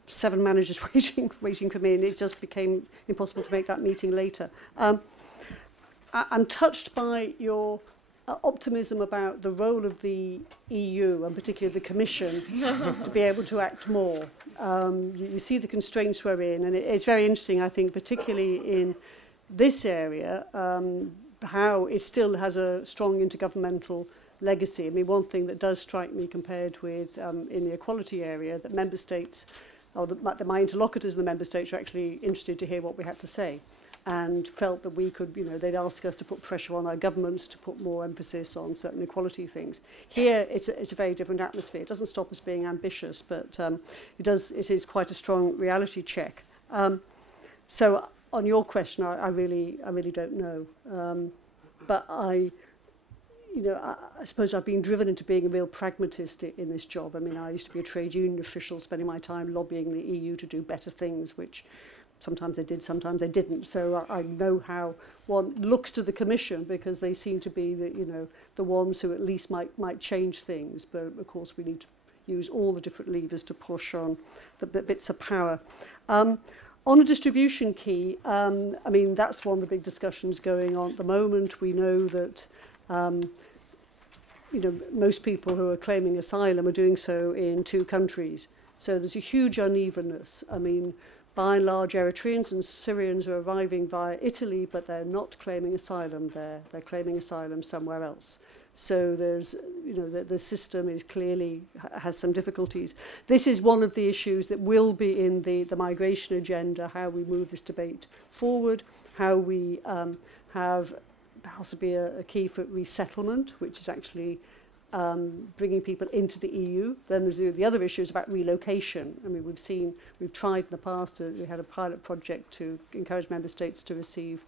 7 managers waiting for me, and it just became impossible to make that meeting later. I'm touched by your optimism about the role of the EU and particularly the Commission to be able to act more. You see the constraints we're in, and it's very interesting, I think, particularly in this area, how it still has a strong intergovernmental legacy. I mean, one thing that does strike me compared with in the equality area, that member states, or my interlocutors in the member states are actually interested to hear what we had to say, and felt that we could, they'd ask us to put pressure on our governments to put more emphasis on certain equality things. Here, it's a very different atmosphere. It doesn't stop us being ambitious, but it is quite a strong reality check. So on your question, I really don't know. But I suppose I've been driven into being a real pragmatist in this job. I mean, I used to be a trade union official, spending my time lobbying the EU to do better things, which sometimes they did, sometimes they didn't. So I know how one looks to the Commission, because they seem to be the ones who at least might change things. But of course, we need to use all the different levers to push on the bits of power. On the distribution key, I mean, that's one of the big discussions going on at the moment. We know that most people who are claiming asylum are doing so in 2 countries. So there's a huge unevenness. I mean, by and large, Eritreans and Syrians are arriving via Italy, but they're not claiming asylum there. They're claiming asylum somewhere else. So there's, the system is clearly has some difficulties. This is one of the issues that will be in the migration agenda, how we move this debate forward, how we have possibly a key for resettlement, which is actually bringing people into the EU. Then there's the other issues about relocation. I mean, we've tried in the past, we had a pilot project to encourage member states to receive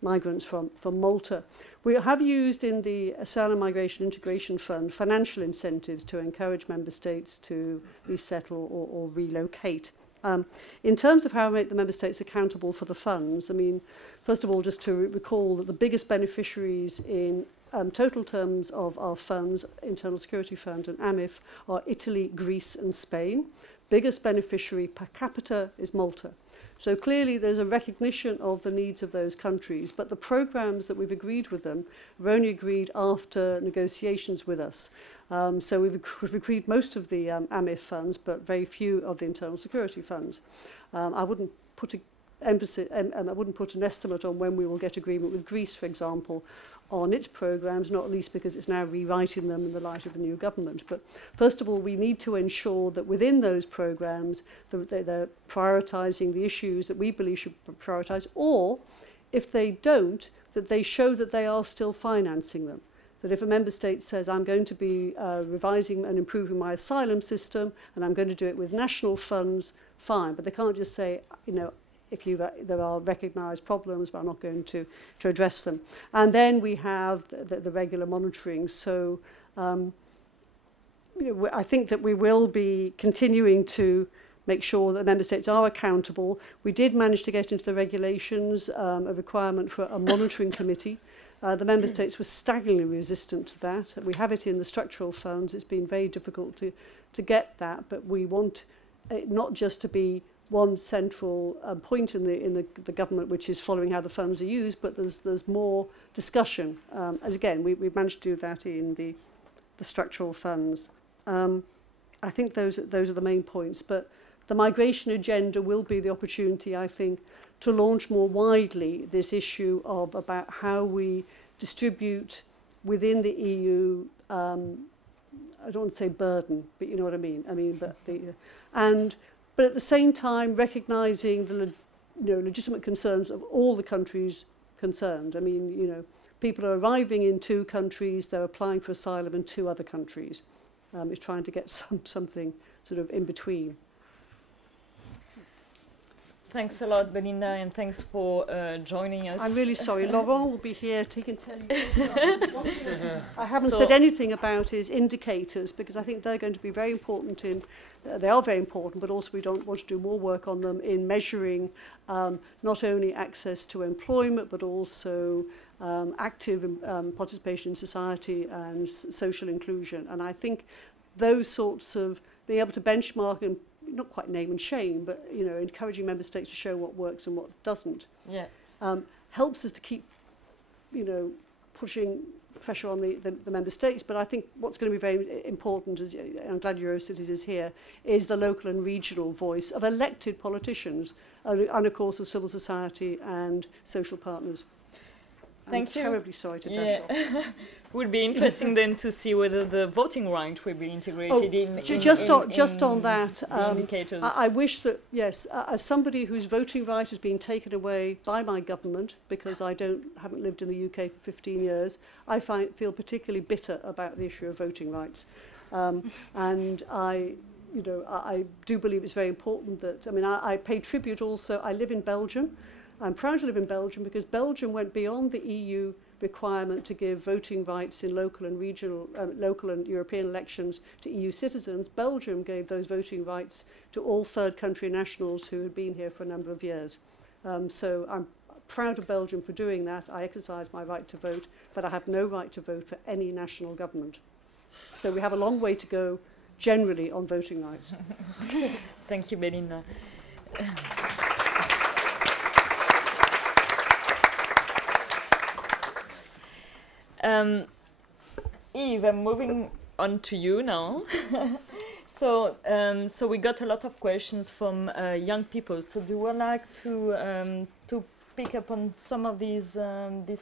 migrants from Malta. We have used in the Asylum Migration Integration Fund financial incentives to encourage member states to resettle or relocate. In terms of how we make the member states accountable for the funds, I mean, first of all, just to recall that the biggest beneficiaries in total terms of our funds, Internal Security Fund and AMIF, are Italy, Greece and Spain. Biggest beneficiary per capita is Malta. So clearly there's a recognition of the needs of those countries, but the programs that we've agreed with them were only agreed after negotiations with us. So we've agreed most of the AMIF funds, but very few of the internal security funds. I wouldn't put an estimate on when we will get agreement with Greece, for example, on its programs, not least because it's now rewriting them in the light of the new government. But first of all, we need to ensure that within those programs, they're prioritising the issues that we believe should be prioritised, or if they don't, that they show that they are still financing them. That if a member state says, I'm going to be revising and improving my asylum system, and I'm going to do it with national funds, fine. But they can't just say, if there are recognised problems, but I'm not going to address them. And then we have the regular monitoring. So I think that we will be continuing to make sure that member states are accountable. We did manage to get into the regulations a requirement for a monitoring committee. The member states were staggeringly resistant to that. We have it in the structural funds. It's been very difficult to get that, but we want it not just to be one central point in the government, which is following how the funds are used, but there's more discussion. And again, we've managed to do that in the structural funds. I think those are the main points. But the migration agenda will be the opportunity, I think, to launch more widely this issue of about how we distribute within the EU. I don't want to say burden, but you know what I mean. But at the same time, recognising the legitimate concerns of all the countries concerned. I mean, people are arriving in 2 countries, they're applying for asylum in 2 other countries. It's trying to get something sort of in between. Thanks a lot, Belinda, and thanks for joining us. I'm really sorry. Laurent will be here. He can tell you. I haven't said anything about his indicators, because I think they're going to be very important they are very important, but also we don't want to do more work on them in measuring not only access to employment, but also active participation in society and social inclusion. And I think those sorts of being able to benchmark and not quite name and shame, but encouraging member states to show what works and what doesn't, helps us to keep you know, pushing pressure on the member states, but I think what's going to be very important, is, I'm glad Eurocities is here, is the local and regional voice of elected politicians and of course of civil society and social partners. Thank you. Terribly sorry to dash off. Would be interesting then to see whether the voting right will be integrated just on that, indicators. I wish that, yes, as somebody whose voting right has been taken away by my government because I haven't lived in the UK for 15 years, I feel particularly bitter about the issue of voting rights. And I do believe it's very important that, I mean, I pay tribute also. I live in Belgium. I'm proud to live in Belgium because Belgium went beyond the EU requirement to give voting rights in local and regional, local and European elections to EU citizens. Belgium gave those voting rights to all third country nationals who had been here for a number of years. So I'm proud of Belgium for doing that. I exercise my right to vote, but I have no right to vote for any national government. So we have a long way to go generally on voting rights. Thank you, Belinda. Yves, I'm moving on to you now. So we got a lot of questions from young people. So do you would like to pick up on some of these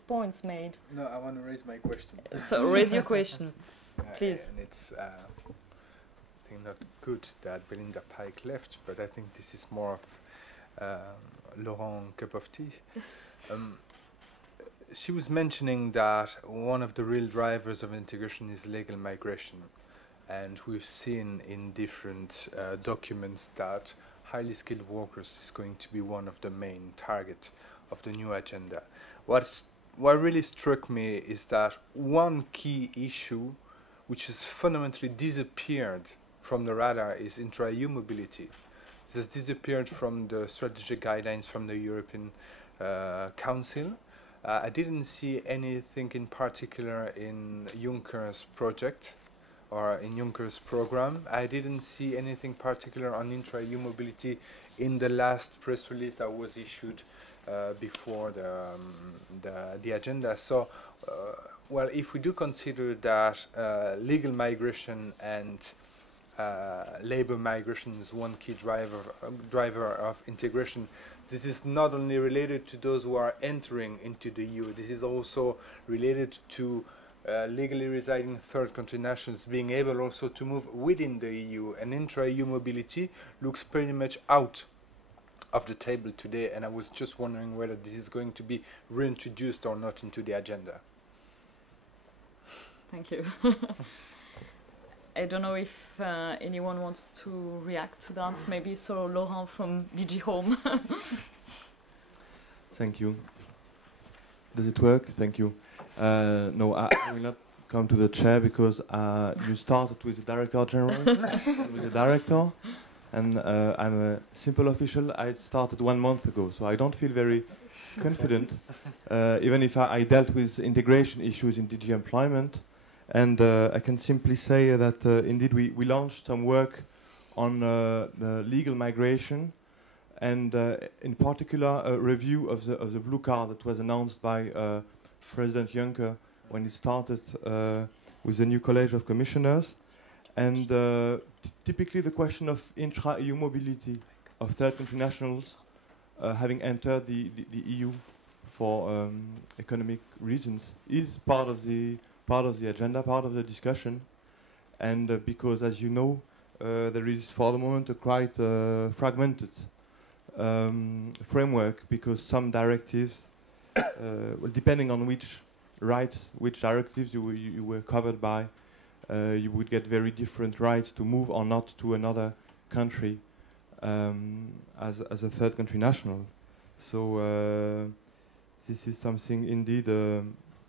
points made? No, I want to raise my question. So raise your question, please. And it's I think not good that Belinda Pike left, but I think this is more of Laurent cup of tea. She was mentioning that one of the real drivers of integration is legal migration. And we've seen in different documents that highly skilled workers is going to be one of the main targets of the new agenda. What really struck me is that one key issue which has fundamentally disappeared from the radar is intra-EU mobility. This has disappeared from the strategic guidelines from the European Council. I didn't see anything in particular in Juncker's project or in Juncker's program. I didn't see anything particular on intra-EU mobility in the last press release that was issued before the agenda. So, well, if we do consider that legal migration and labor migration is one key driver of integration, this is not only related to those who are entering into the EU, this is also related to legally residing third country nationals being able also to move within the EU, and intra-EU mobility looks pretty much out of the table today, and I was just wondering whether this is going to be reintroduced or not into the agenda. Thank you. I don't know if anyone wants to react to that. Maybe so Laurent from DG Home. Thank you. Does it work? Thank you. No, I will not come to the chair because you started with the Director General, with the Director, and I'm a simple official. I started 1 month ago, so I don't feel very confident, even if I dealt with integration issues in DG Employment. And I can simply say that indeed we launched some work on the legal migration, and in particular a review of the blue card that was announced by President Juncker when he started with the new College of Commissioners. And typically the question of intra-EU mobility of third country nationals having entered the EU for economic reasons is part of the agenda, part of the discussion, and because, as you know, there is for the moment a quite fragmented framework, because some directives, well, depending on which rights, which directives you were covered by, you would get very different rights to move or not to another country as a third country national. So this is something indeed.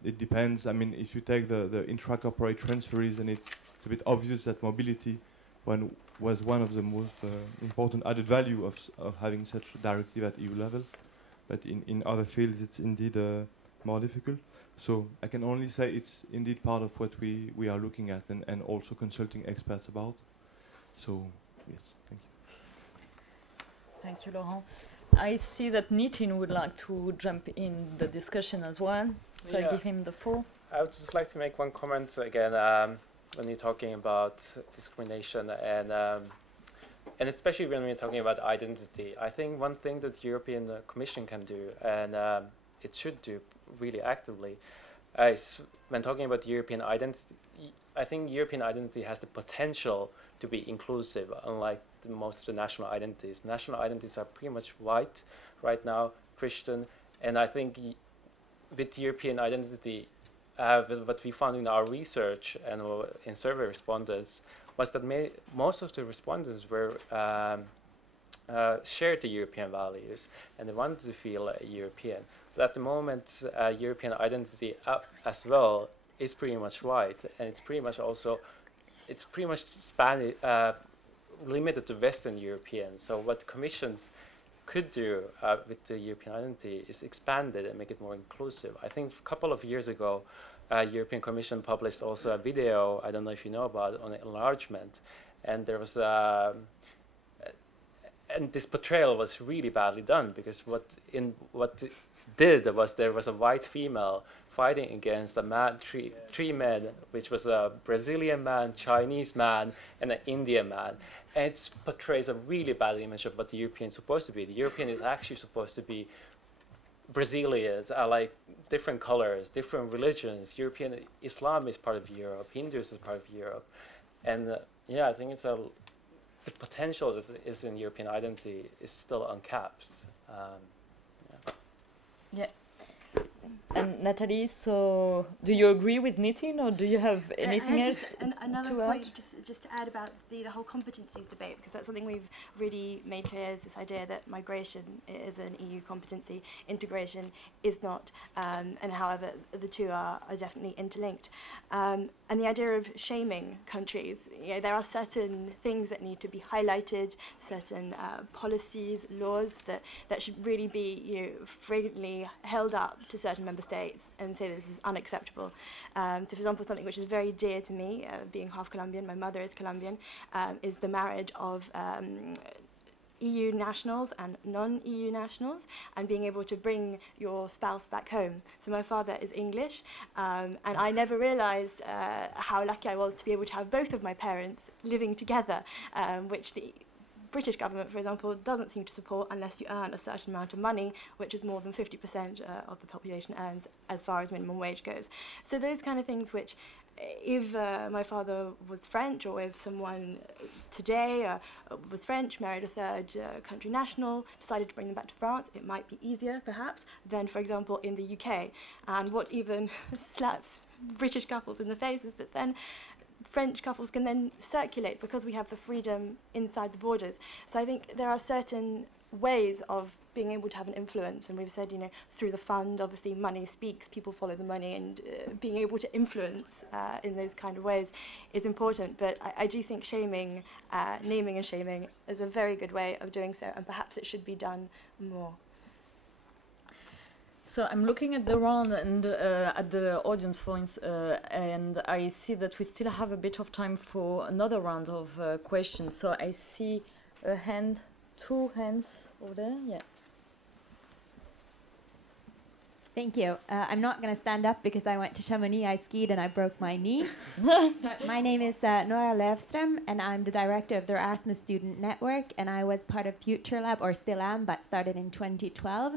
It depends. I mean, if you take the intra-corporate transfers, and it's a bit obvious that mobility was one of the most important added value of having such a directive at EU level. But in other fields, it's indeed more difficult. So I can only say it's indeed part of what we are looking at and also consulting experts about. So, yes, thank you. Thank you, Laurent. I see that Nitin would like to jump in the discussion as well, so I give him the floor. I would just like to make one comment again when you're talking about discrimination and especially when we're talking about identity. I think one thing that the European Commission can do, and it should do really actively, is when talking about European identity, I think European identity has the potential to be inclusive, unlike most of the national identities. National identities are pretty much white right now, Christian, and I think with European identity, what we found in our research and in survey respondents was that most of the respondents were shared the European values and they wanted to feel European. But at the moment, European identity as well is pretty much white, and it's pretty much also, it's pretty much limited to Western Europeans. So what commissions could do with the European identity is expand it and make it more inclusive. I think a couple of years ago, European Commission published also a video, I don't know if you know about it, on enlargement. And there was and this portrayal was really badly done, because what it did was there was a white female fighting against a man, three men, which was a Brazilian man, Chinese man, and an Indian man. And it portrays a really bad image of what the European is supposed to be. The European is actually supposed to be Brazilians, like different colors, different religions. European Islam is part of Europe, Hindus is part of Europe. And yeah, I think it's the potential that is in European identity is still uncapped. Yeah. And Natalie, so do you agree with Nitin, or do you have anything else another to point, add? just to add about the whole competencies debate, because that's something we've really made clear, is this idea that migration is an EU competency, integration is not, and however the two are definitely interlinked. And the idea of shaming countries, you know, there are certain things that need to be highlighted, certain policies, laws that should really be, you know, frequently held up to certain member states and say this is unacceptable. So for example, something which is very dear to me, being half Colombian, my mother is Colombian, is the marriage of EU nationals and non-EU nationals, and being able to bring your spouse back home. So my father is English, and I never realized how lucky I was to be able to have both of my parents living together, which the British government, for example, doesn't seem to support unless you earn a certain amount of money, which is more than 50% of the population earns as far as minimum wage goes. So those kind of things which, if my father was French, or if someone today was French, married a third country national, decided to bring them back to France, it might be easier, perhaps, than, for example, in the UK. And what even slaps British couples in the face is that then French couples can then circulate, because we have the freedom inside the borders. So I think there are certain ways of being able to have an influence, and we've said, you know, through the fund, obviously money speaks, people follow the money, and being able to influence in those kind of ways is important. But I do think shaming, naming and shaming, is a very good way of doing so, and perhaps it should be done more. So I'm looking at the round and at the audience, for instance, and I see that we still have a bit of time for another round of questions. So I see a hand, two hands over there. Yeah. Thank you. I'm not going to stand up because I went to Chamonix, I skied, and I broke my knee. But my name is Nora Löfström, and I'm the director of the Erasmus Student Network, and I was part of FutureLab, or still am, but started in 2012.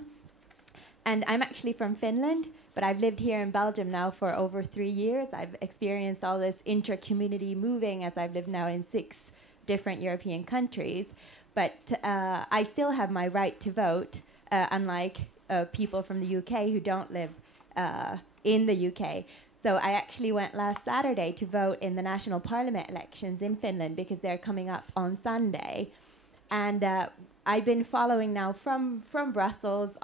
And I'm actually from Finland, but I've lived here in Belgium now for over 3 years. I've experienced all this intra-community moving, as I've lived now in 6 different European countries. But I still have my right to vote, unlike people from the UK who don't live in the UK. So I actually went last Saturday to vote in the national parliament elections in Finland, because they're coming up on Sunday. And I've been following now from Brussels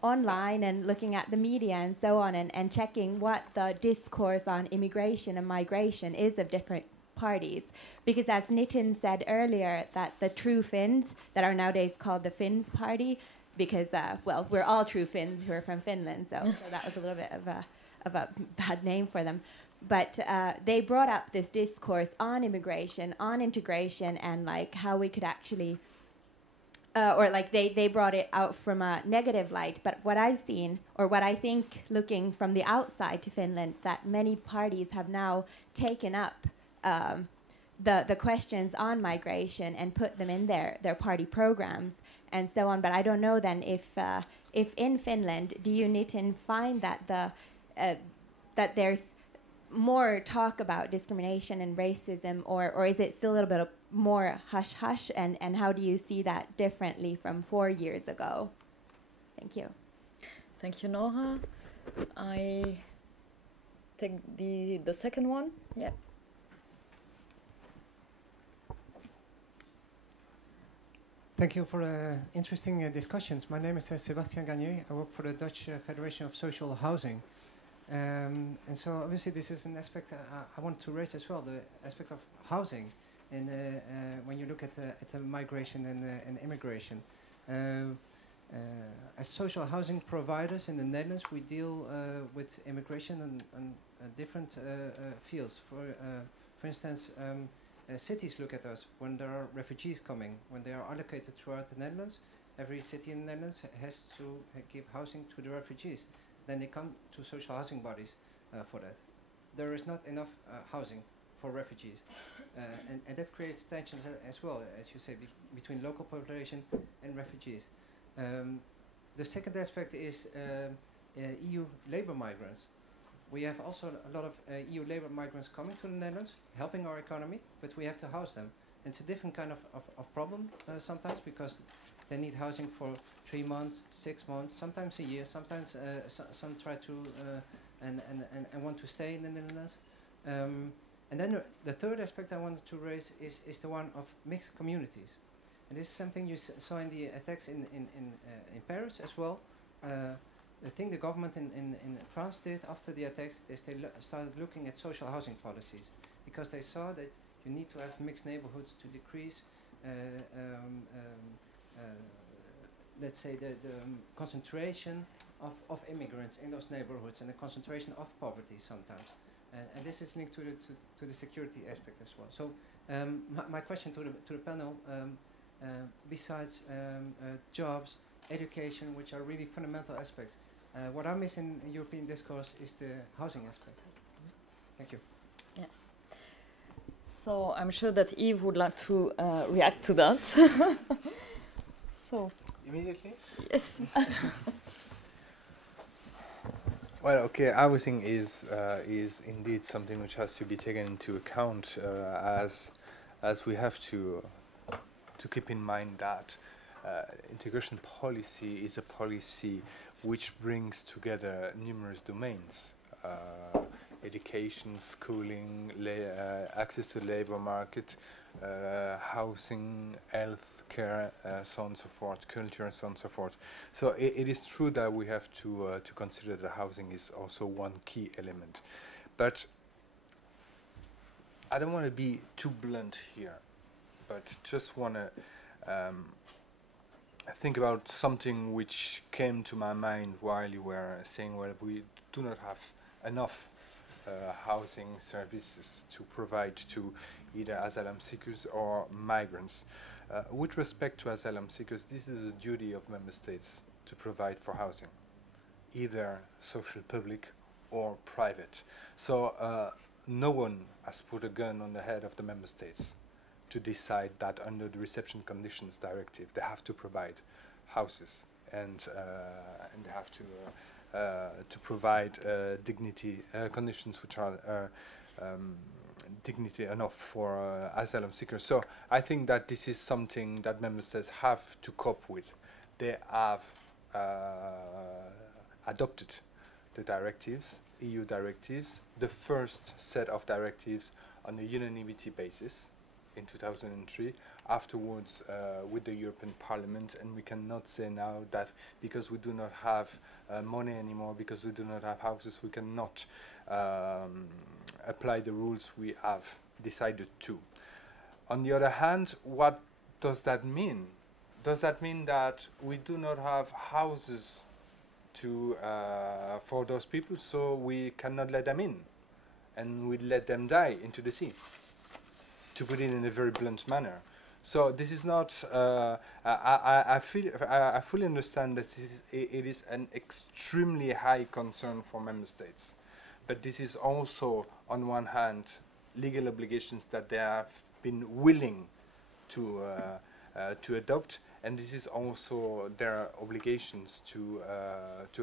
online and looking at the media and so on, and checking what the discourse on immigration and migration is of different parties. Because as Nitin said earlier, that the true Finns, that are nowadays called the Finns Party, because, well, we're all true Finns who are from Finland, so that was a little bit of a bad name for them. But they brought up this discourse on immigration, on integration, and like how we could actually or like they brought it out from a negative light. But what I've seen, or what I think looking from the outside to Finland, that many parties have now taken up the questions on migration and put them in their party programs and so on. But I don't know then if in Finland, do you need to find that that there's more talk about discrimination and racism, or is it still a little bit of more hush-hush, and how do you see that differently from 4 years ago? Thank you. Thank you, Noha. I take the second one. Yeah. Thank you for interesting discussions. My name is Sébastien Gagné. I work for the Dutch Federation of Social Housing. And so obviously this is an aspect I want to raise as well, the aspect of housing. And when you look at migration and immigration. As social housing providers in the Netherlands, we deal with immigration and different fields. For instance, cities look at us when there are refugees coming, when they are allocated throughout the Netherlands. Every city in the Netherlands has to give housing to the refugees. Then they come to social housing bodies for that. There is not enough housing for refugees. And that creates tensions as well, as you say, between local population and refugees. The second aspect is EU labor migrants. We have also a lot of EU labor migrants coming to the Netherlands, helping our economy, but we have to house them. And it's a different kind of problem sometimes, because they need housing for 3 months, 6 months, sometimes a year, sometimes some try to and want to stay in the Netherlands. And then the third aspect I wanted to raise is the one of mixed communities. And this is something you saw in the attacks in Paris as well. The thing the government in France did after the attacks is they started looking at social housing policies, because they saw that you need to have mixed neighborhoods to decrease, let's say, the concentration of immigrants in those neighborhoods and the concentration of poverty sometimes. And this is linked to the security aspect as well. So my question to the panel, besides jobs, education, which are really fundamental aspects, what I miss in European discourse is the housing aspect. Thank you. Yeah. So I'm sure that Yves would like to react to that. So. Immediately? Yes. Well, okay, housing is indeed something which has to be taken into account, as we have to keep in mind that integration policy is a policy which brings together numerous domains: education, schooling, access to the labor market, housing, health care, so on and so forth, culture, and so on and so forth. So it is true that we have to consider that housing is also one key element. But I don't want to be too blunt here, but just want to think about something which came to my mind while you were saying, well, we do not have enough housing services to provide to either asylum seekers or migrants. With respect to asylum seekers, this is a duty of member states to provide for housing, either social public or private. So no one has put a gun on the head of the member states to decide that under the Reception Conditions Directive they have to provide houses and they have to provide dignity conditions which are dignity enough for asylum seekers. So I think that this is something that member states have to cope with. They have adopted the directives, EU directives, the first set of directives on a unanimity basis in 2003, afterwards with the European Parliament, and we cannot say now that because we do not have money anymore, because we do not have houses, we cannot apply the rules we have decided to. On the other hand, what does that mean? Does that mean that we do not have houses to for those people, so we cannot let them in and we let them die into the sea? To put it in a very blunt manner. So this is not. I fully understand that it is an extremely high concern for member states, but this is also, on one hand, legal obligations that they have been willing to adopt, and this is also their obligations to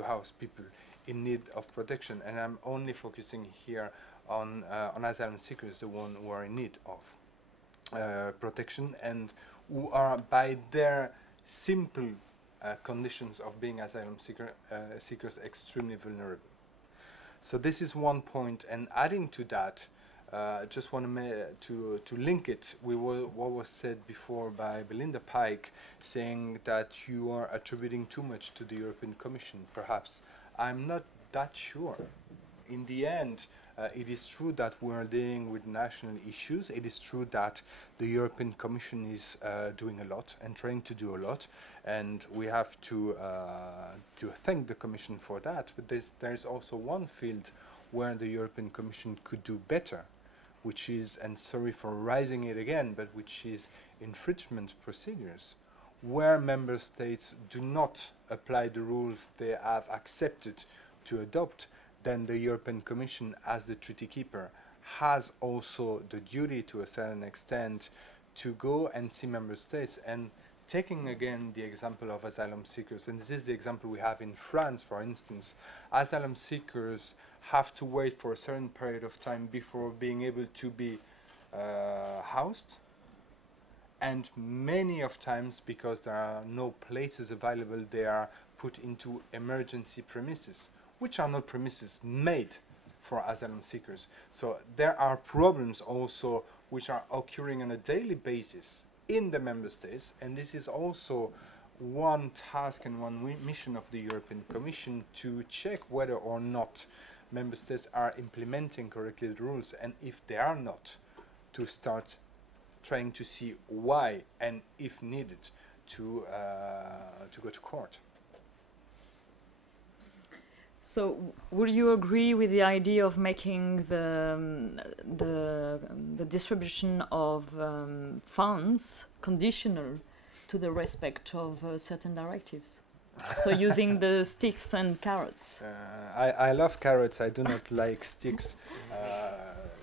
house people in need of protection. And I'm only focusing here on asylum seekers, the ones who are in need of protection and who are, by their simple conditions of being asylum seekers, extremely vulnerable. So this is one point, and adding to that, I just want to link it with what was said before by Belinda Pike, saying that you are attributing too much to the European Commission. Perhaps I'm not that sure. In the end, it is true that we are dealing with national issues. It is true that the European Commission is doing a lot and trying to do a lot, and we have to thank the Commission for that. But there's also one field where the European Commission could do better, which is, and sorry for raising it again, but which is infringement procedures, where member states do not apply the rules they have accepted to adopt. Then the European Commission, as the treaty keeper, has also the duty, to a certain extent, to go and see member states. And taking again the example of asylum seekers, and this is the example we have in France, for instance, asylum seekers have to wait for a certain period of time before being able to be housed. And many of times, because there are no places available, they are put into emergency premises, which are not premises made for asylum seekers. So there are problems also which are occurring on a daily basis in the member states, and this is also one task and one mission of the European Commission, to check whether or not member states are implementing correctly the rules, and if they are not, to start trying to see why, and if needed, to go to court. So, would you agree with the idea of making the distribution of funds conditional to the respect of certain directives? So, using the sticks and carrots. I love carrots. I do not like sticks.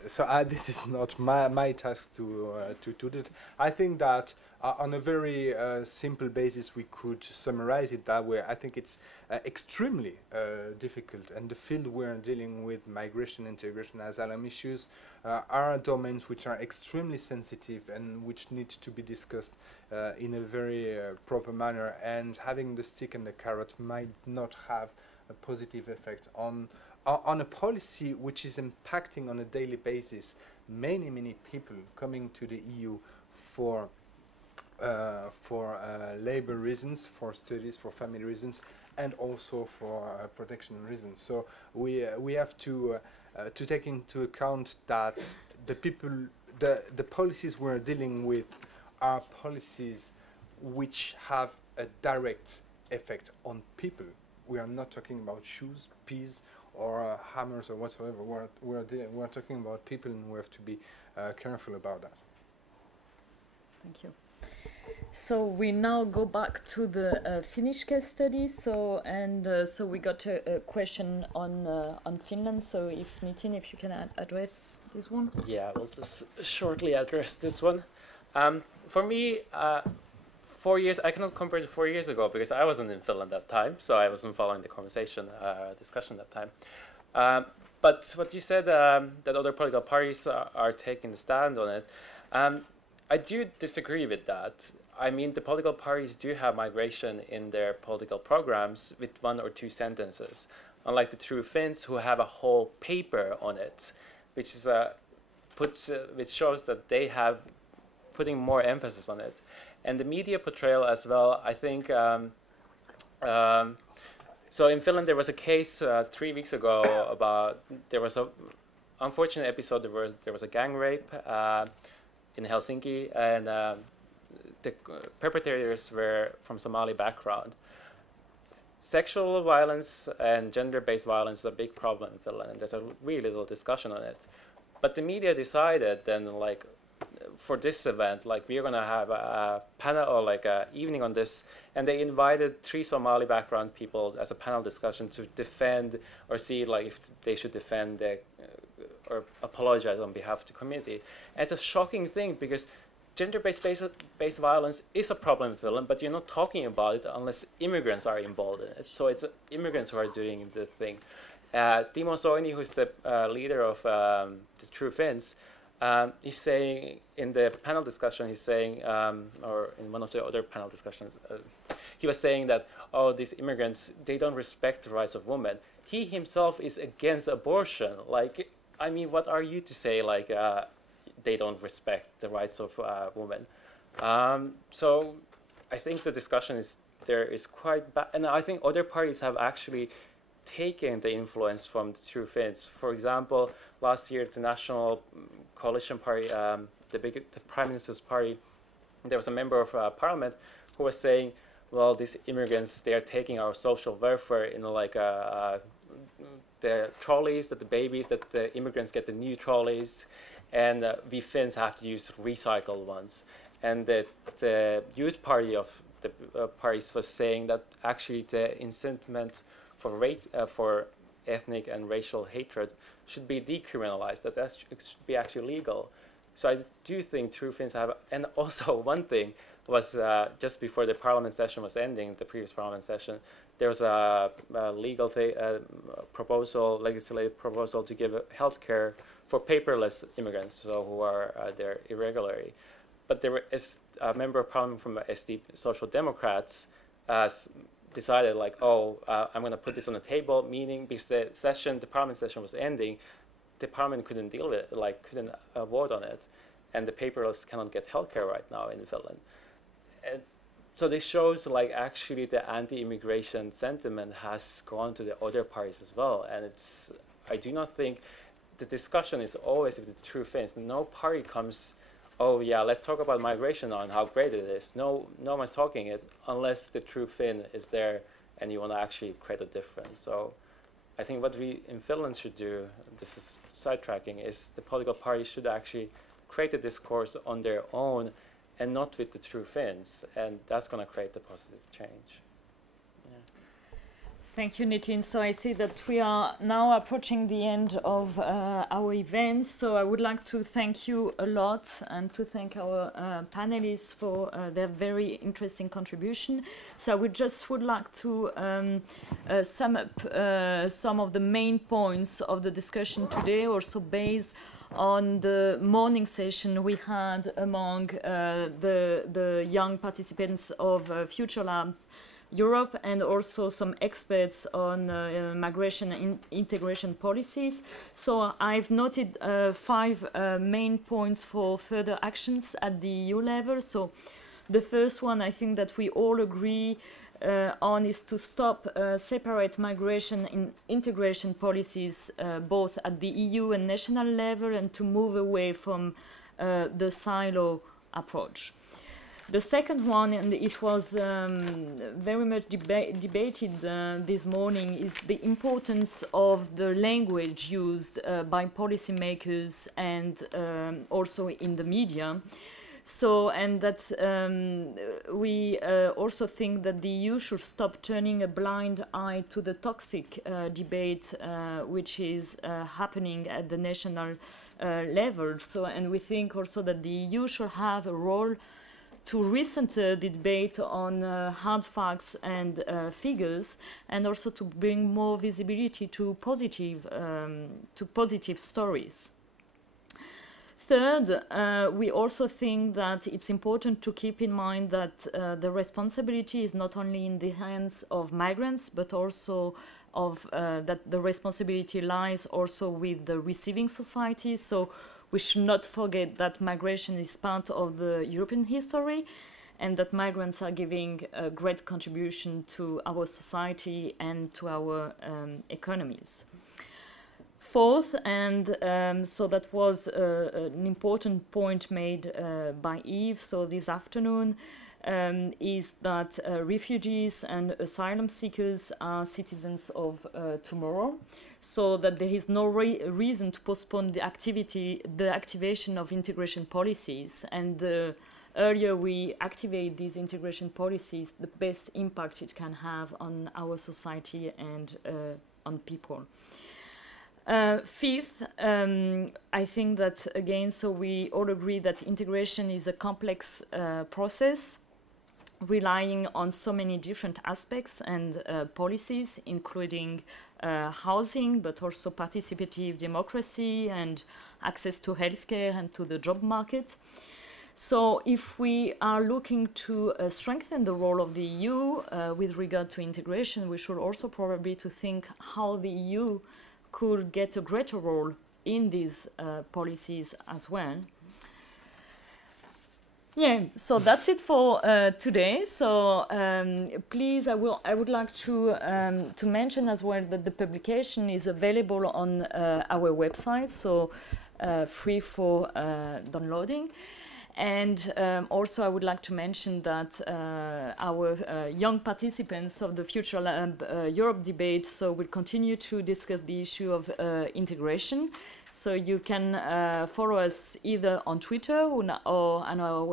So this is not my task to do that. I think that on a very simple basis we could summarize it that way. I think it's extremely difficult, and the field we're dealing with, migration, integration, asylum issues, are domains which are extremely sensitive and which need to be discussed in a very proper manner, and having the stick and the carrot might not have a positive effect on a policy which is impacting on a daily basis many people coming to the EU for labor reasons, for studies, for family reasons, and also for protection reasons. So we have to take into account that the policies we're dealing with are policies which have a direct effect on people. We are not talking about shoes, peas, or hammers or whatsoever. We're talking about people, and we have to be careful about that. Thank you. So we now go back to the Finnish case study. So we got a question on Finland. So if Nitin, if you can address this one. Yeah, we'll just shortly address this one. For me, 4 years, I cannot compare to 4 years ago because I wasn't in Finland at that time, so I wasn't following the discussion at that time. But what you said, that other political parties are taking a stand on it, I do disagree with that. I mean, the political parties do have migration in their political programs with 1 or 2 sentences, unlike the True Finns, who have a whole paper on it, which is which shows that they have putting more emphasis on it. And the media portrayal as well, I think, so in Finland there was a case 3 weeks ago about, there was a unfortunate episode, there was a gang rape in Helsinki, and the perpetrators were from Somali background. Sexual violence and gender-based violence is a big problem in Finland, and there's a really little discussion on it. But the media decided then, like, for this event, like we're gonna have a panel or like a evening on this, and they invited 3 Somali background people as a panel discussion to defend or see like if they should defend the, or apologize on behalf of the community. And it's a shocking thing because gender-based violence is a problem in Finland, but you're not talking about it unless immigrants are involved in it. So it's immigrants who are doing the thing. Timo Soini, who's the leader of the True Finns, he's saying in the panel discussion, he's saying, or in one of the other panel discussions, he was saying that, oh, these immigrants, they don't respect the rights of women. He himself is against abortion. Like, I mean, what are you to say, like, they don't respect the rights of women? So I think the discussion is quite bad. And I think other parties have actually taken the influence from the True Finns. For example, last year, the National Coalition Party, the Prime Minister's party, there was a member of parliament who was saying, well, these immigrants, they are taking our social welfare in like the trolleys, that the babies, that the immigrants get the new trolleys, and we Finns have to use recycled ones. And the youth party of the parties was saying that actually the incitament for ethnic and racial hatred should be decriminalized, that should be actually legal. So I do think True Finns have, and also one thing was just before the parliament session was ending, the previous parliament session, there was a legislative proposal to give health care for paperless immigrants, so who are there irregularly. But there is a member of parliament from SD Social Democrats decided like, oh, I'm going to put this on the table, meaning because the parliament session was ending, the parliament couldn't deal with it, like couldn't vote on it, and the paperless cannot get healthcare right now in Finland. And so this shows like actually the anti-immigration sentiment has gone to the other parties as well, and I do not think the discussion is always with the True Finns. No party comes, oh yeah, let's talk about migration now and how great it is. No one's talking it unless the True Finn is there and you want to actually create a difference. So I think what we in Finland should do, this is sidetracking, is the political parties should actually create a discourse on their own and not with the True Finns, and that's going to create the positive change. Thank you, Nitin. So I see that we are now approaching the end of our event. So I would like to thank you a lot and to thank our panelists for their very interesting contribution. So I would like to sum up some of the main points of the discussion today, also based on the morning session we had among the young participants of FutureLab Europe, and also some experts on migration and integration policies. So I've noted 5 main points for further actions at the EU level. So the first one I think that we all agree on is to stop separate migration and integration policies both at the EU and national level, and to move away from the silo approach. The second one, and it was very much debated this morning, is the importance of the language used by policymakers and also in the media. So, and that we also think that the EU should stop turning a blind eye to the toxic debate which is happening at the national level. So, and we think also that the EU should have a role to recenter the debate on hard facts and figures, and also to bring more visibility to positive stories. Third, we also think that it's important to keep in mind that the responsibility is not only in the hands of migrants, but also of that the responsibility lies also with the receiving society. So we should not forget that migration is part of the European history, and that migrants are giving a great contribution to our society and to our economies. fourth, and so that was an important point made by Yves, so this afternoon, is that refugees and asylum seekers are citizens of tomorrow, so that there is no reason to postpone the activation of integration policies, and the earlier we activate these integration policies, the best impact it can have on our society and on people. Fifth, I think that again, so we all agree that integration is a complex process relying on so many different aspects and policies, including housing, but also participative democracy and access to healthcare and to the job market. So if we are looking to strengthen the role of the EU with regard to integration, we should also probably to think how the EU could get a greater role in these policies as well. Yeah, so that's it for today. So please, I would like to mention as well that the publication is available on our website, so free for downloading. And also I would like to mention that our young participants of the FutureLab Europe debate will continue to discuss the issue of integration. So you can follow us either on Twitter or on our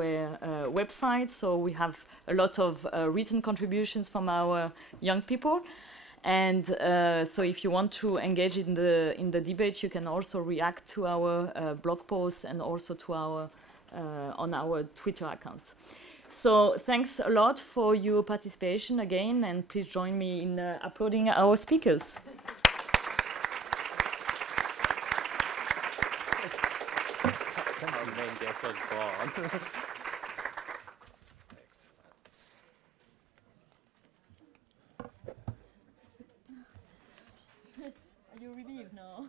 website. So we have a lot of written contributions from our young people. And so if you want to engage in the debate, you can also react to our blog posts and also to our on our Twitter account. So thanks a lot for your participation again, and please join me in applauding our speakers. Our main guests are gone. Excellent. Are you relieved now?